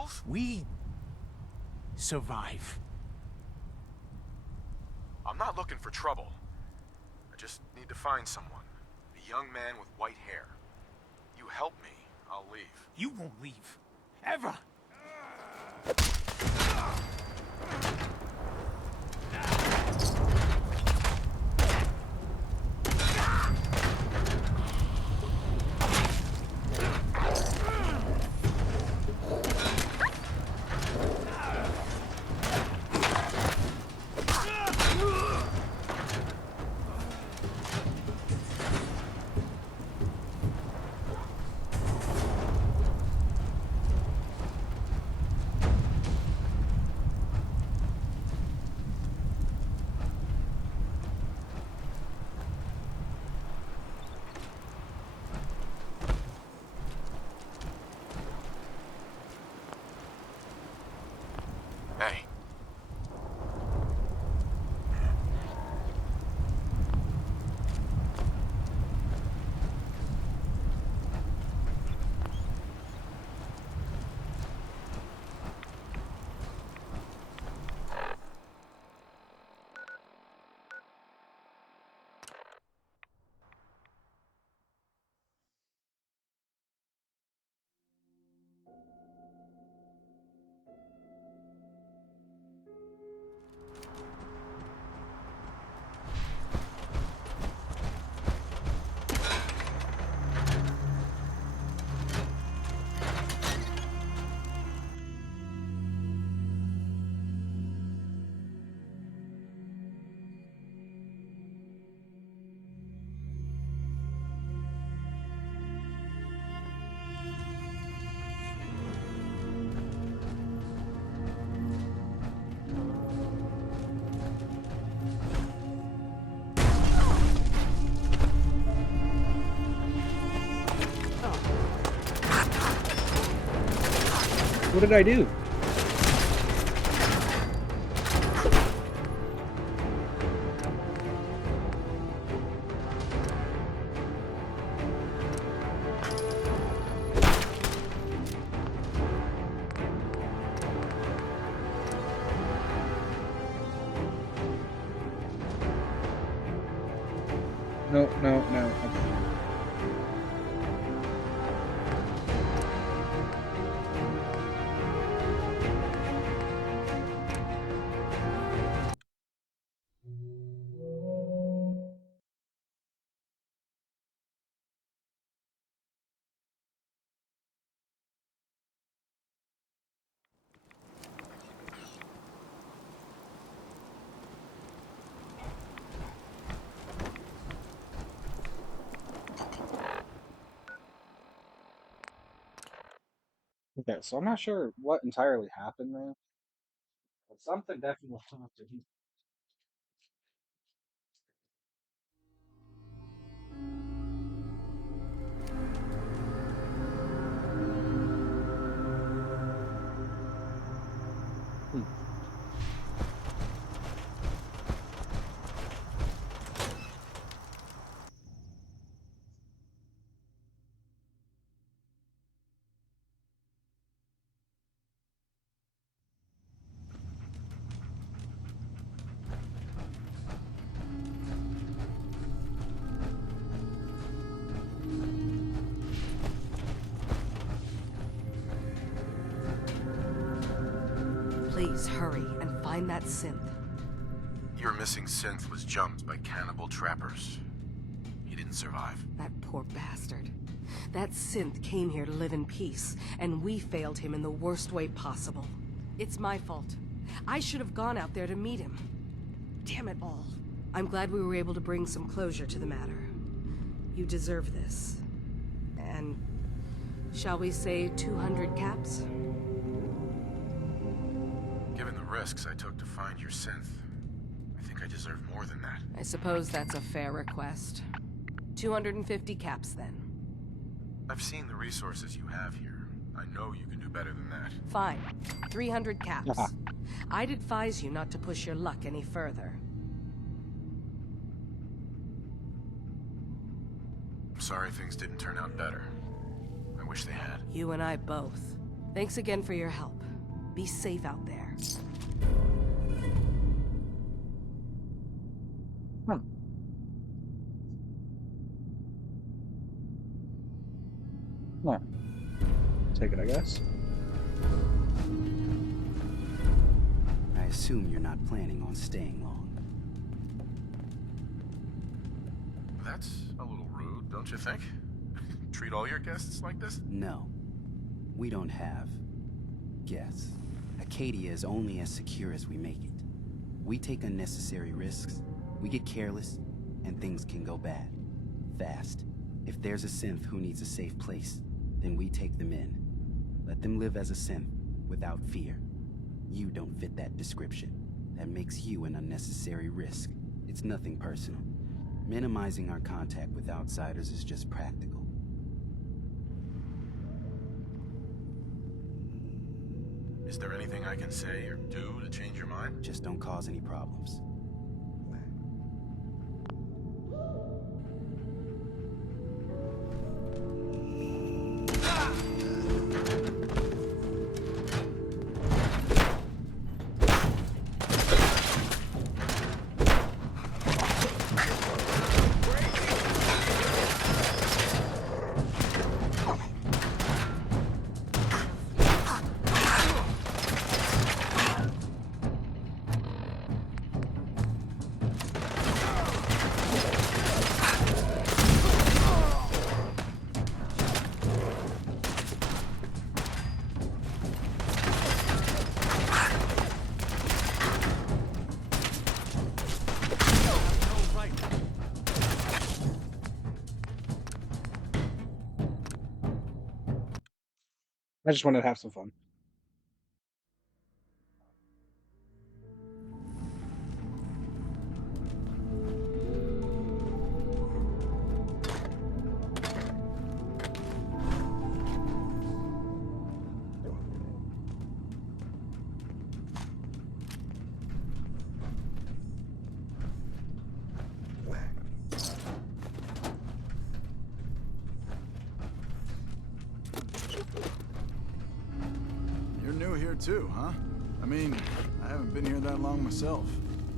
kills? We survive. I'm not looking for trouble. I just need to find someone. A young man with white hair. You help me, I'll leave. You won't leave. Ever. Hey. What did I do? No, no, no. Okay. Okay, so I'm not sure what entirely happened there, but something definitely happened. Hmm. Please hurry and find that synth. Your missing synth was jumped by cannibal trappers. He didn't survive. That poor bastard. That synth came here to live in peace, and we failed him in the worst way possible. It's my fault. I should have gone out there to meet him. Damn it all. I'm glad we were able to bring some closure to the matter. You deserve this. And shall we say 200 caps? Given the risks I took to find your synth, I think I deserve more than that. I suppose that's a fair request. 250 caps, then. I've seen the resources you have here. I know you can do better than that. Fine. 300 caps. I'd advise you not to push your luck any further. I'm sorry things didn't turn out better. I wish they had. You and I both. Thanks again for your help. Be safe out there. Huh. Take it, I guess. I assume you're not planning on staying long. That's a little rude, don't you think? Treat all your guests like this? No. We don't have guests. Acadia is only as secure as we make it. We take unnecessary risks, we get careless, and things can go bad. Fast. If there's a synth who needs a safe place, then we take them in. Let them live as a synth, without fear. You don't fit that description. That makes you an unnecessary risk. It's nothing personal. Minimizing our contact with outsiders is just practical. Is there anything I can say or do to change your mind? Just don't cause any problems. I just wanted to have some fun. You're new here too, huh? I mean, I haven't been here that long myself.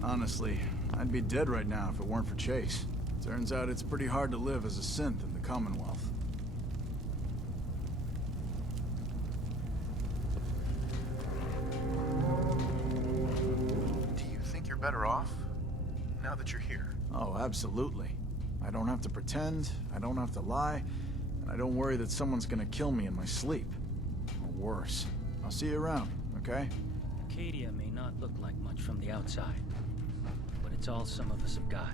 Honestly, I'd be dead right now if it weren't for Chase. Turns out it's pretty hard to live as a synth in the Commonwealth. Do you think you're better off now that you're here? Oh, absolutely. I don't have to pretend, I don't have to lie, and I don't worry that someone's gonna kill me in my sleep. Or worse. I'll see you around, okay? Acadia may not look like much from the outside, but it's all some of us have got.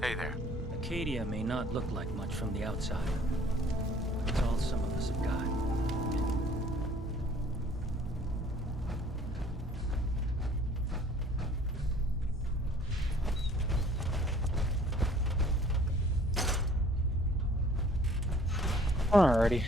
Hey there. Acadia may not look like much from the outside, but it's all some of us have got. Alrighty.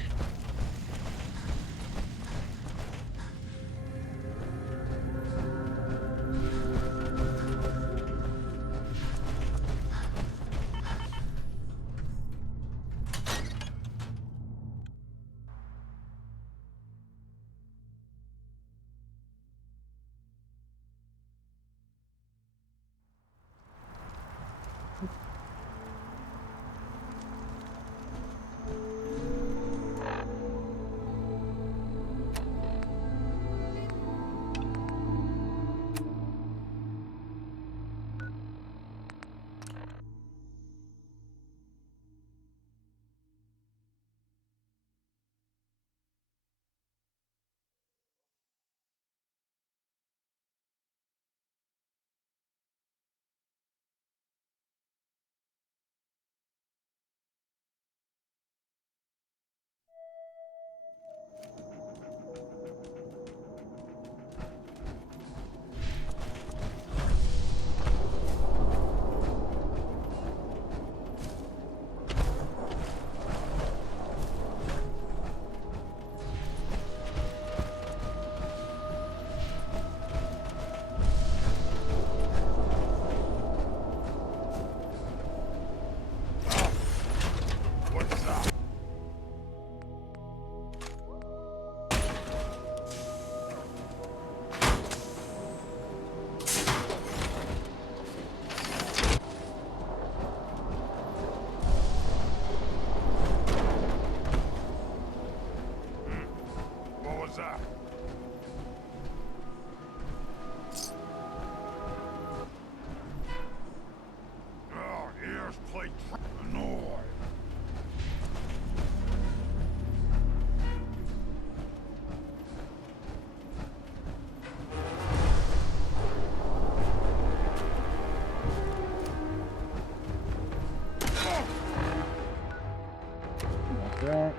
that.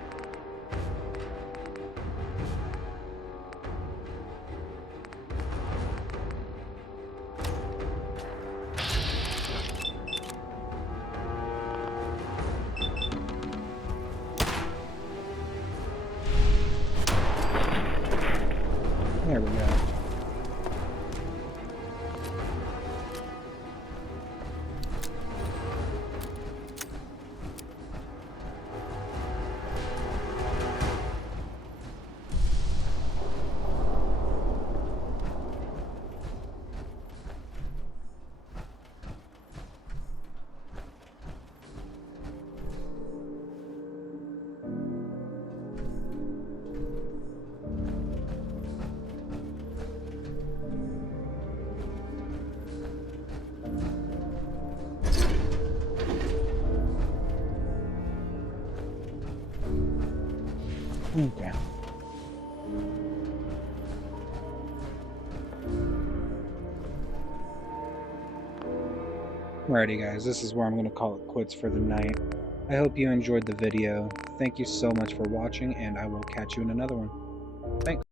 There we go. Okay. Alrighty guys, this is where I'm going to call it quits for the night. I hope you enjoyed the video. Thank you so much for watching, and I will catch you in another one. Thanks.